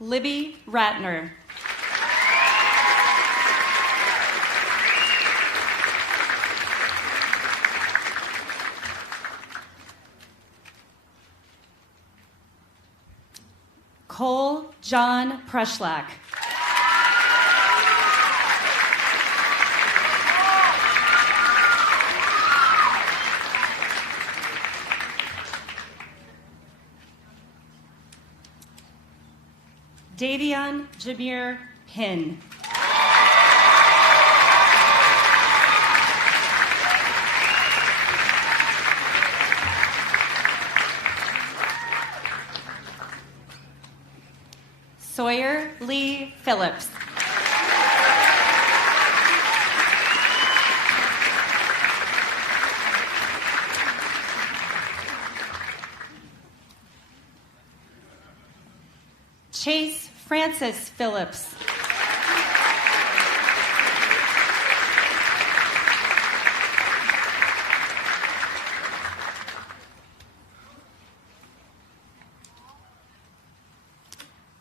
Libby Ratner. Cole John Preschlack. Davion Jameer Pinn. Sawyer Lee Phillips. Chase Francis Phillips.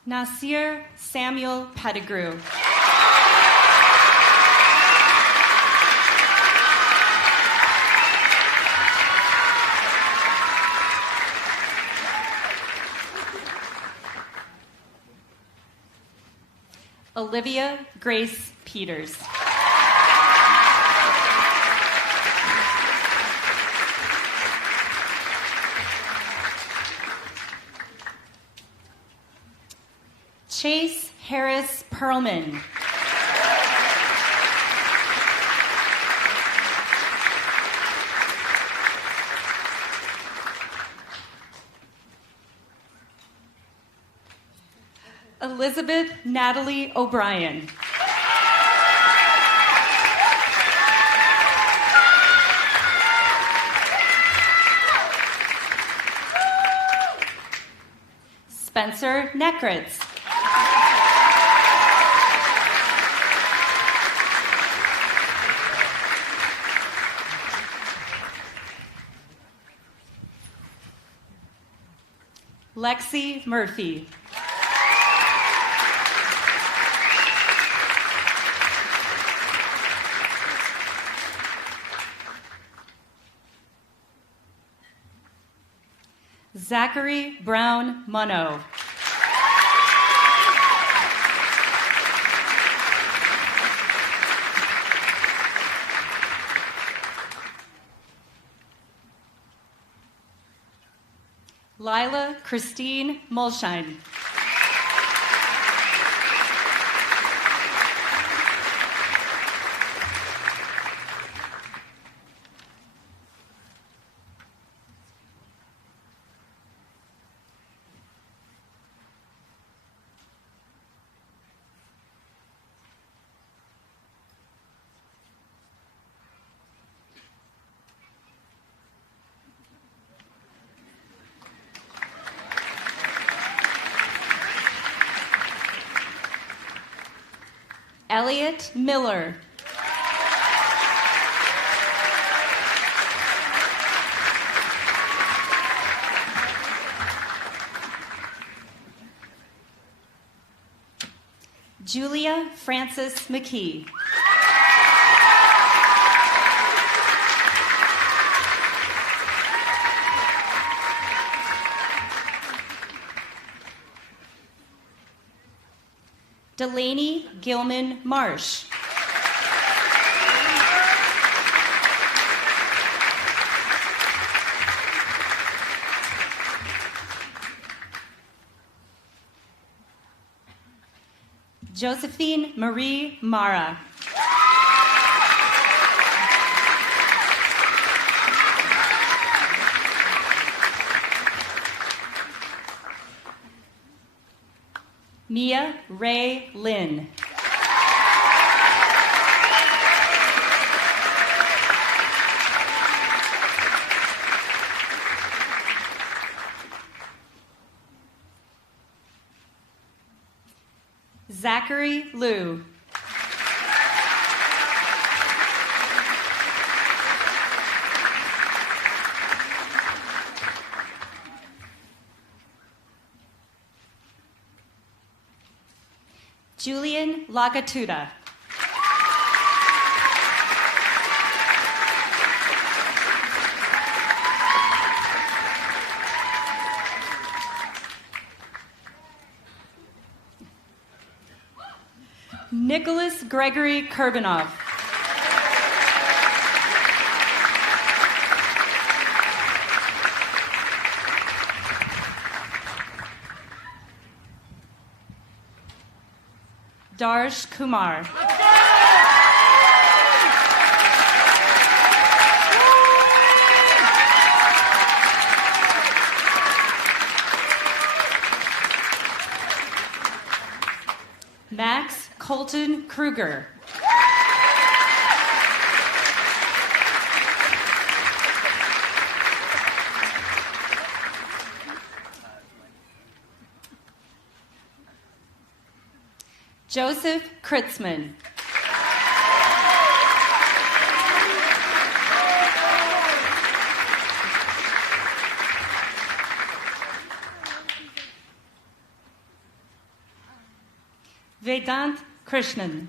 Nasir Samuel Pettigrew. Olivia Grace Peters. Chase Harris Perlman. Elizabeth Natalie O'Brien. Spencer Nekritz. Lexi Murphy. Zachary Brown Munno. Lila Christine Mulshine. Elliot Miller. Julia Frances McKee. Delaney Gilman Marsh. Josephine Marie Mara. Mia Ray Lynn. Zachary Liu. Julian Lagatuda. Nicholas Gregory Kurbanov. Darsh Kumar. Max Colton Kruger. Joseph Kritzman. Vedant Krishnan.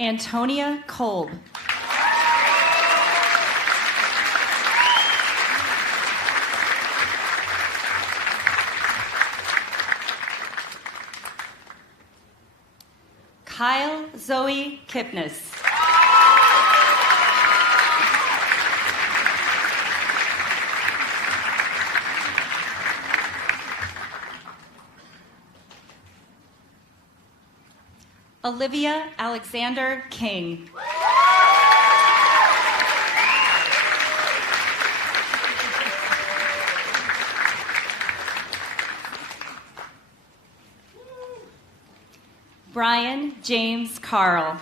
Antonia Kolb. Kyle Zoe Kipnis. Olivia Alexander King. Brian James Carl.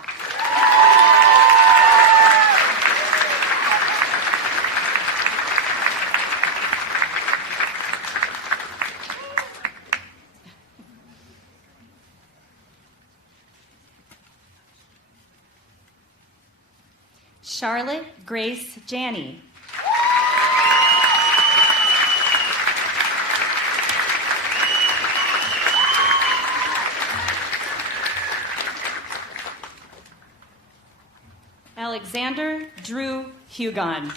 Charlotte Grace Janney. Alexander Drew Hugon.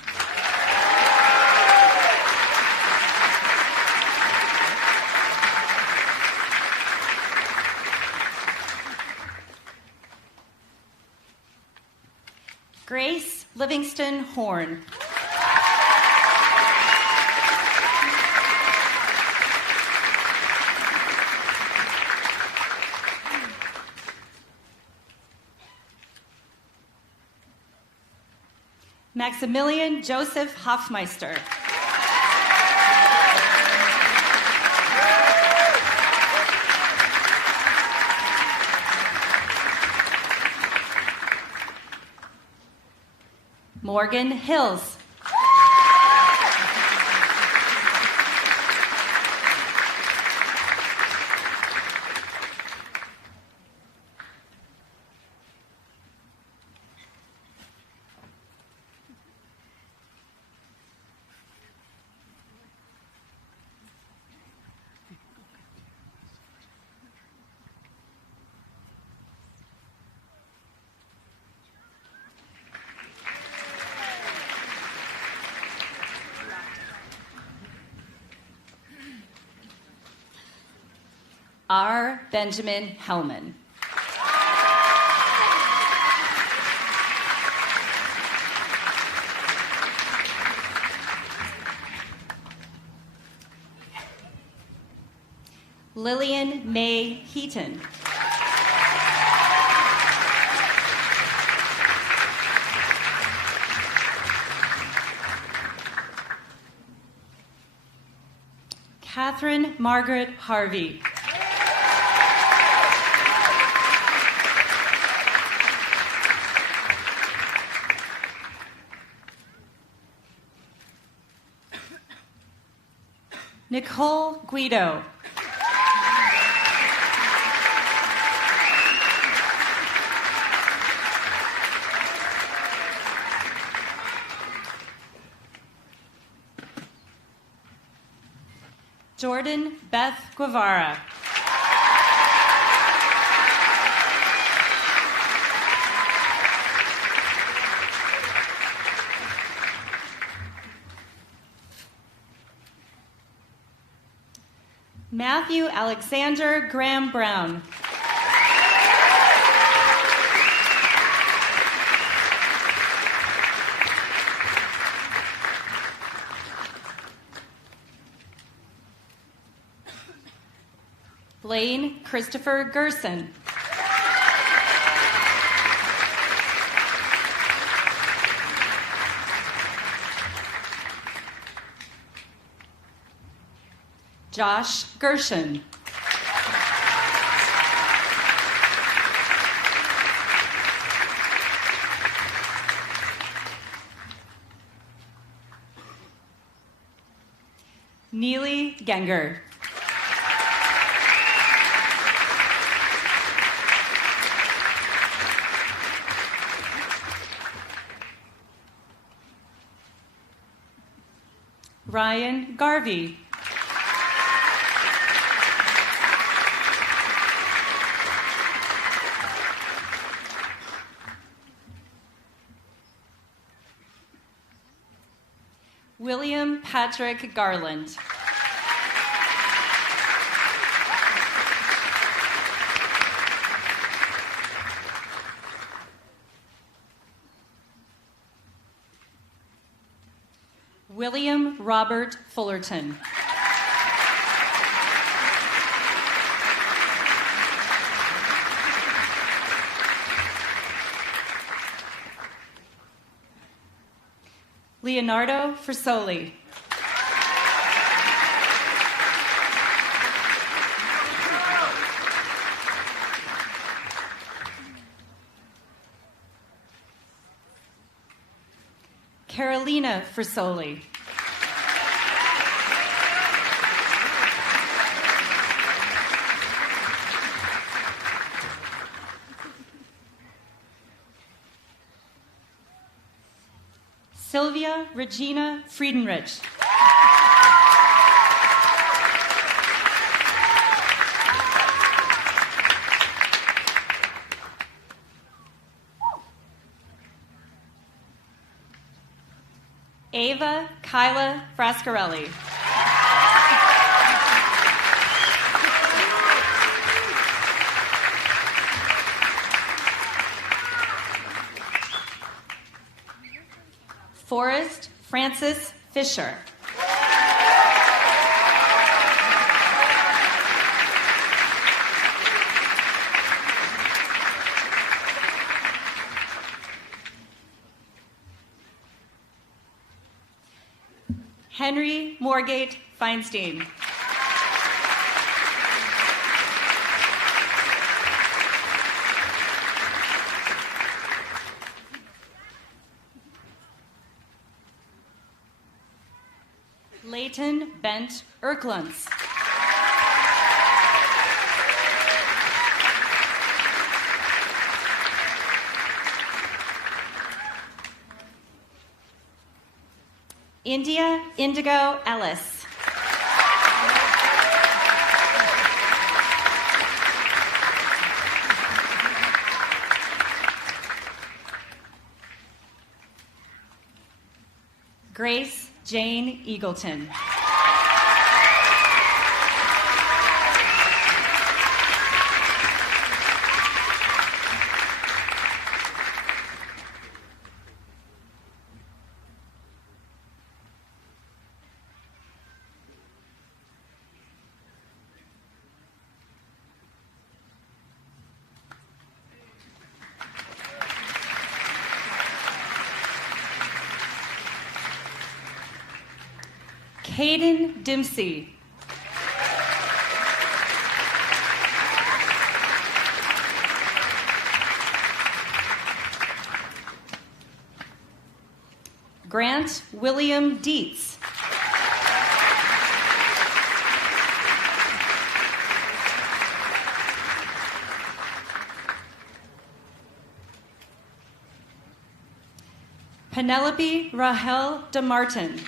Grace Livingston Horn. Maximilian Joseph Hoffmeister. Morgan Hills. R. Benjamin Hellman. Lillian May Heaton. Catherine Margaret Harvey. Nicole Guido. Jordan Beth Guevara. Matthew Alexander Graham Brown. Blaine Christopher Gerson. Josh Gershon. Neely Genger. Ryan Garvey. William Patrick Garland. William Robert Fullerton. Leonardo Frisoli. Carolina Frisoli. Sylvia Regina Friedenrich. Ava Kyla Frascarelli. Forrest Francis Fisher. Henry Morgate Feinstein. Leighton Bent Erklunds. India Indigo Ellis. Grace Jane Eagleton. Caden Dempsey. Grant William Dietz. Penelope Rahel DeMartin.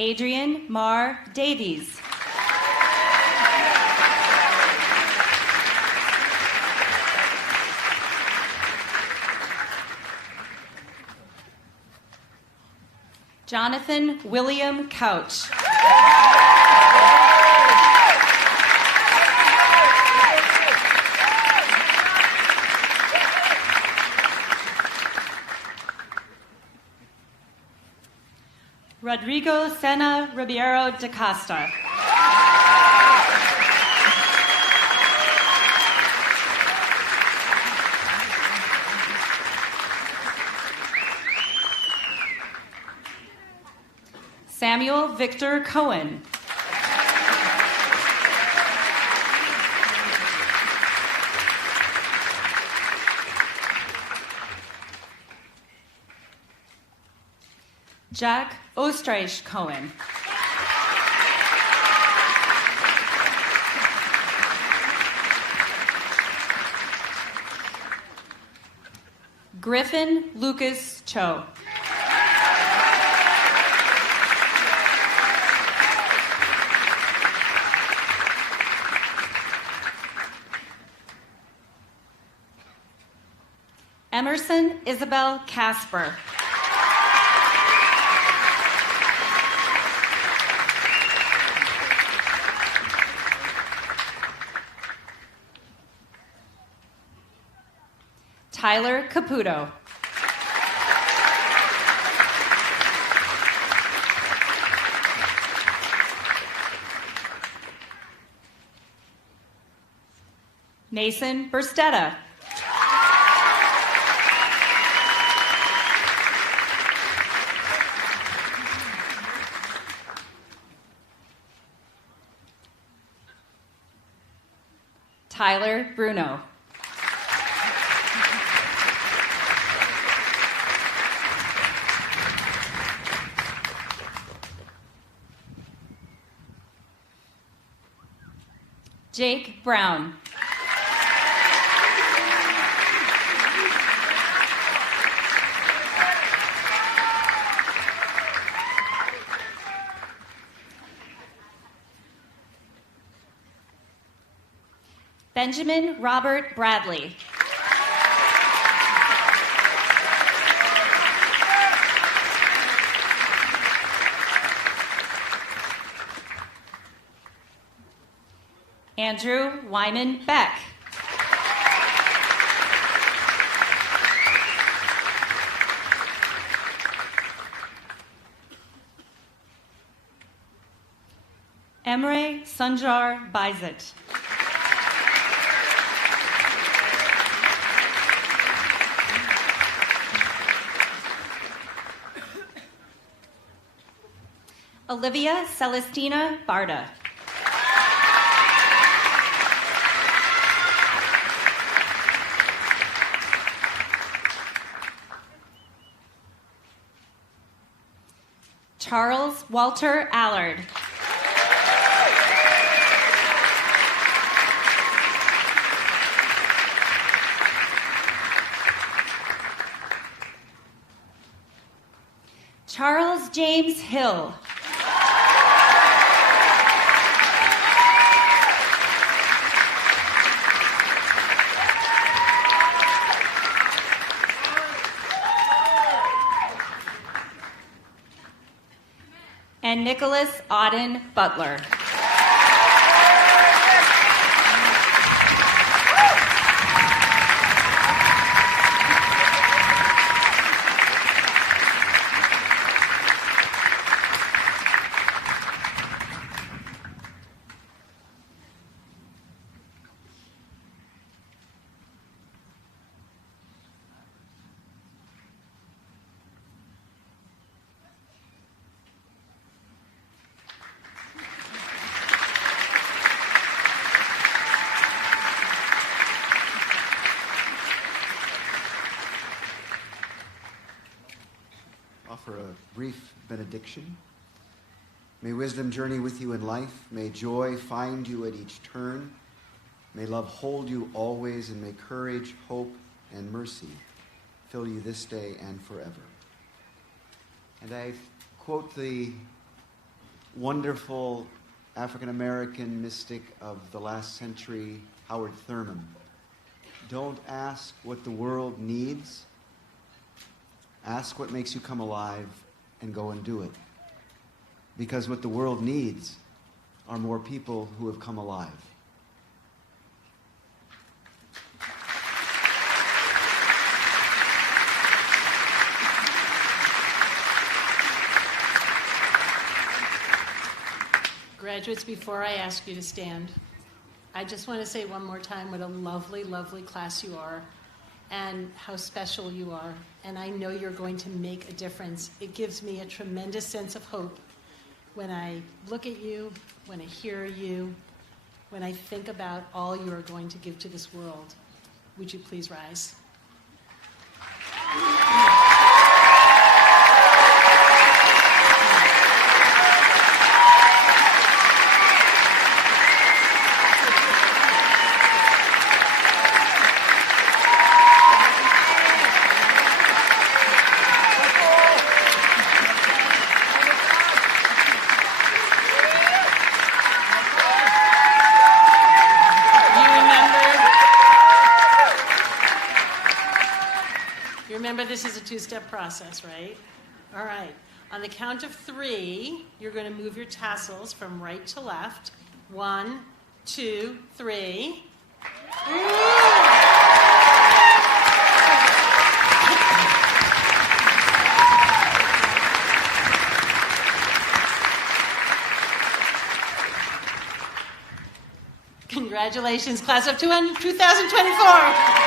Adrian Mar Davies. Jonathan William Couch. Rodrigo Sena Ribeiro de Costa. Samuel Victor Cohen. Jack Ostreich Cohen. Griffin Lucas Cho. Emerson Isabel Casper. Tyler Caputo. Mason Burstetta. Tyler Bruno. Jake Brown. Benjamin Robert Bradley. Andrew Wyman Beck. Emre Sanjar Bizet. Olivia Celestina Barda. Charles Walter Allard. Charles James Hill. And Nicholas Auden Butler. Offer a brief benediction. May wisdom journey with you in life. May joy find you at each turn. May love hold you always, and may courage, hope, and mercy fill you this day and forever. And I quote the wonderful African-American mystic of the last century, Howard Thurman. Don't ask what the world needs. Ask what makes you come alive and go and do it. Because what the world needs are more people who have come alive. Graduates, before I ask you to stand, I just want to say one more time what a lovely, lovely class you are and how special you are. And I know you're going to make a difference. It gives me a tremendous sense of hope when I look at you, when I hear you, when I think about all you are going to give to this world. Would you please rise? Remember, this is a two-step process, right? All right. On the count of 3, you're going to move your tassels from right to left. 1, 2, 3. Congratulations, class of 2024.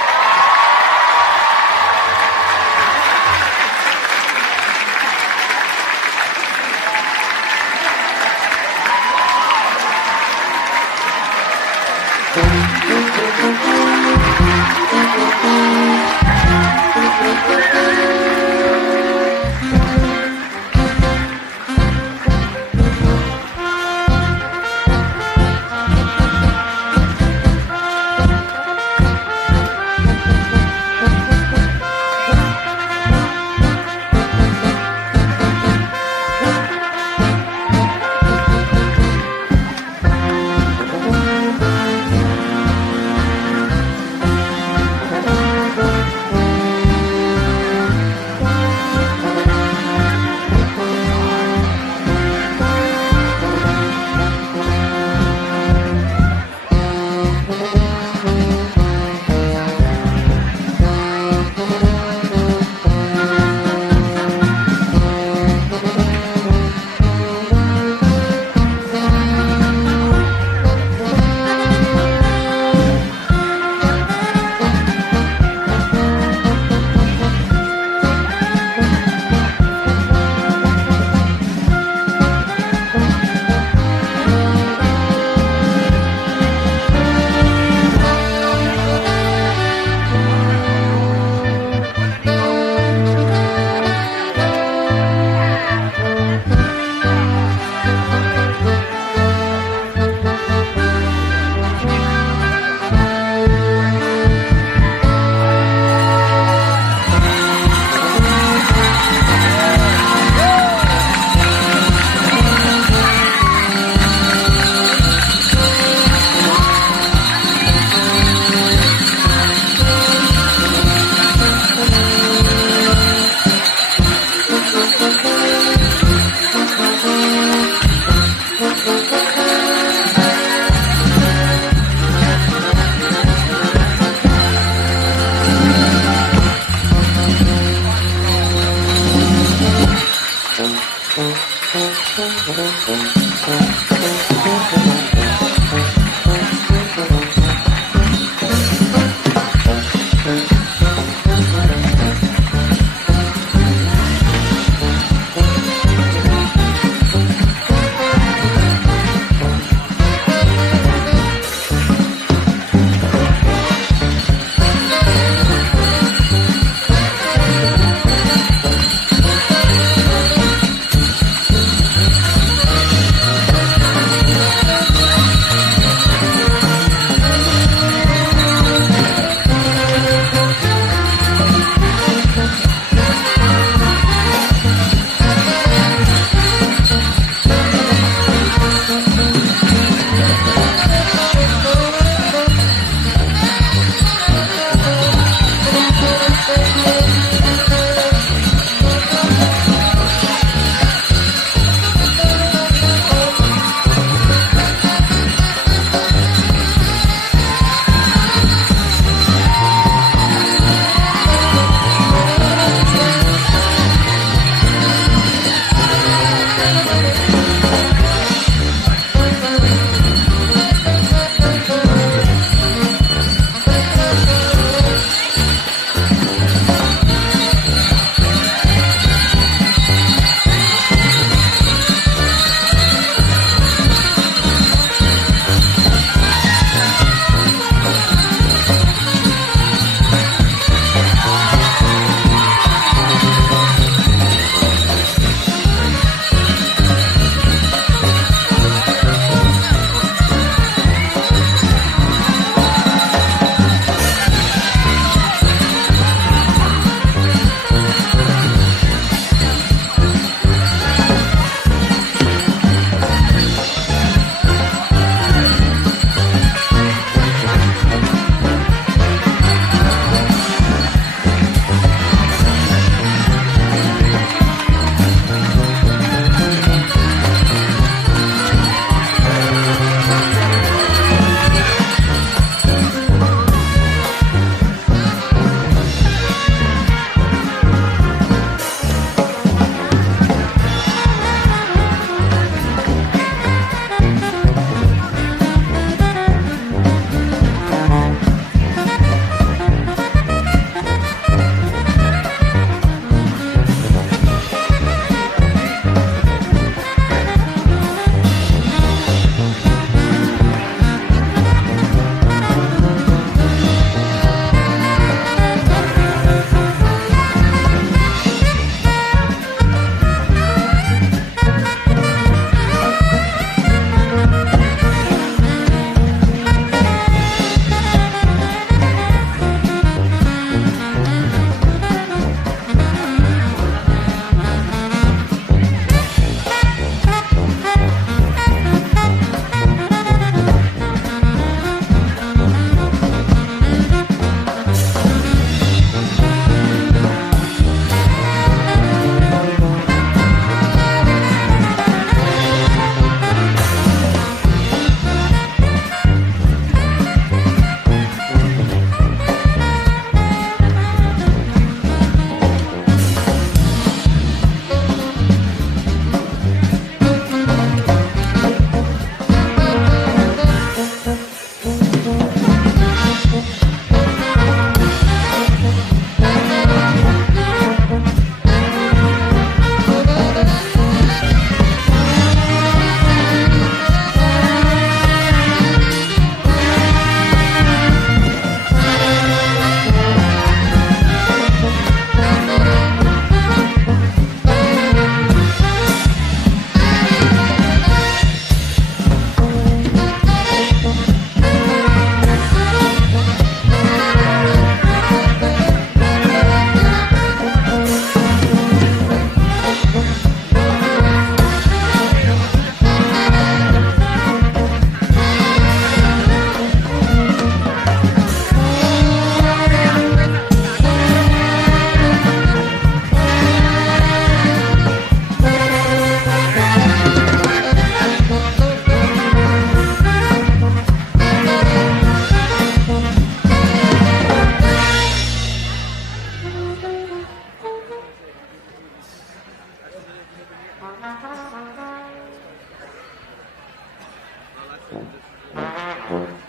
Well,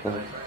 that's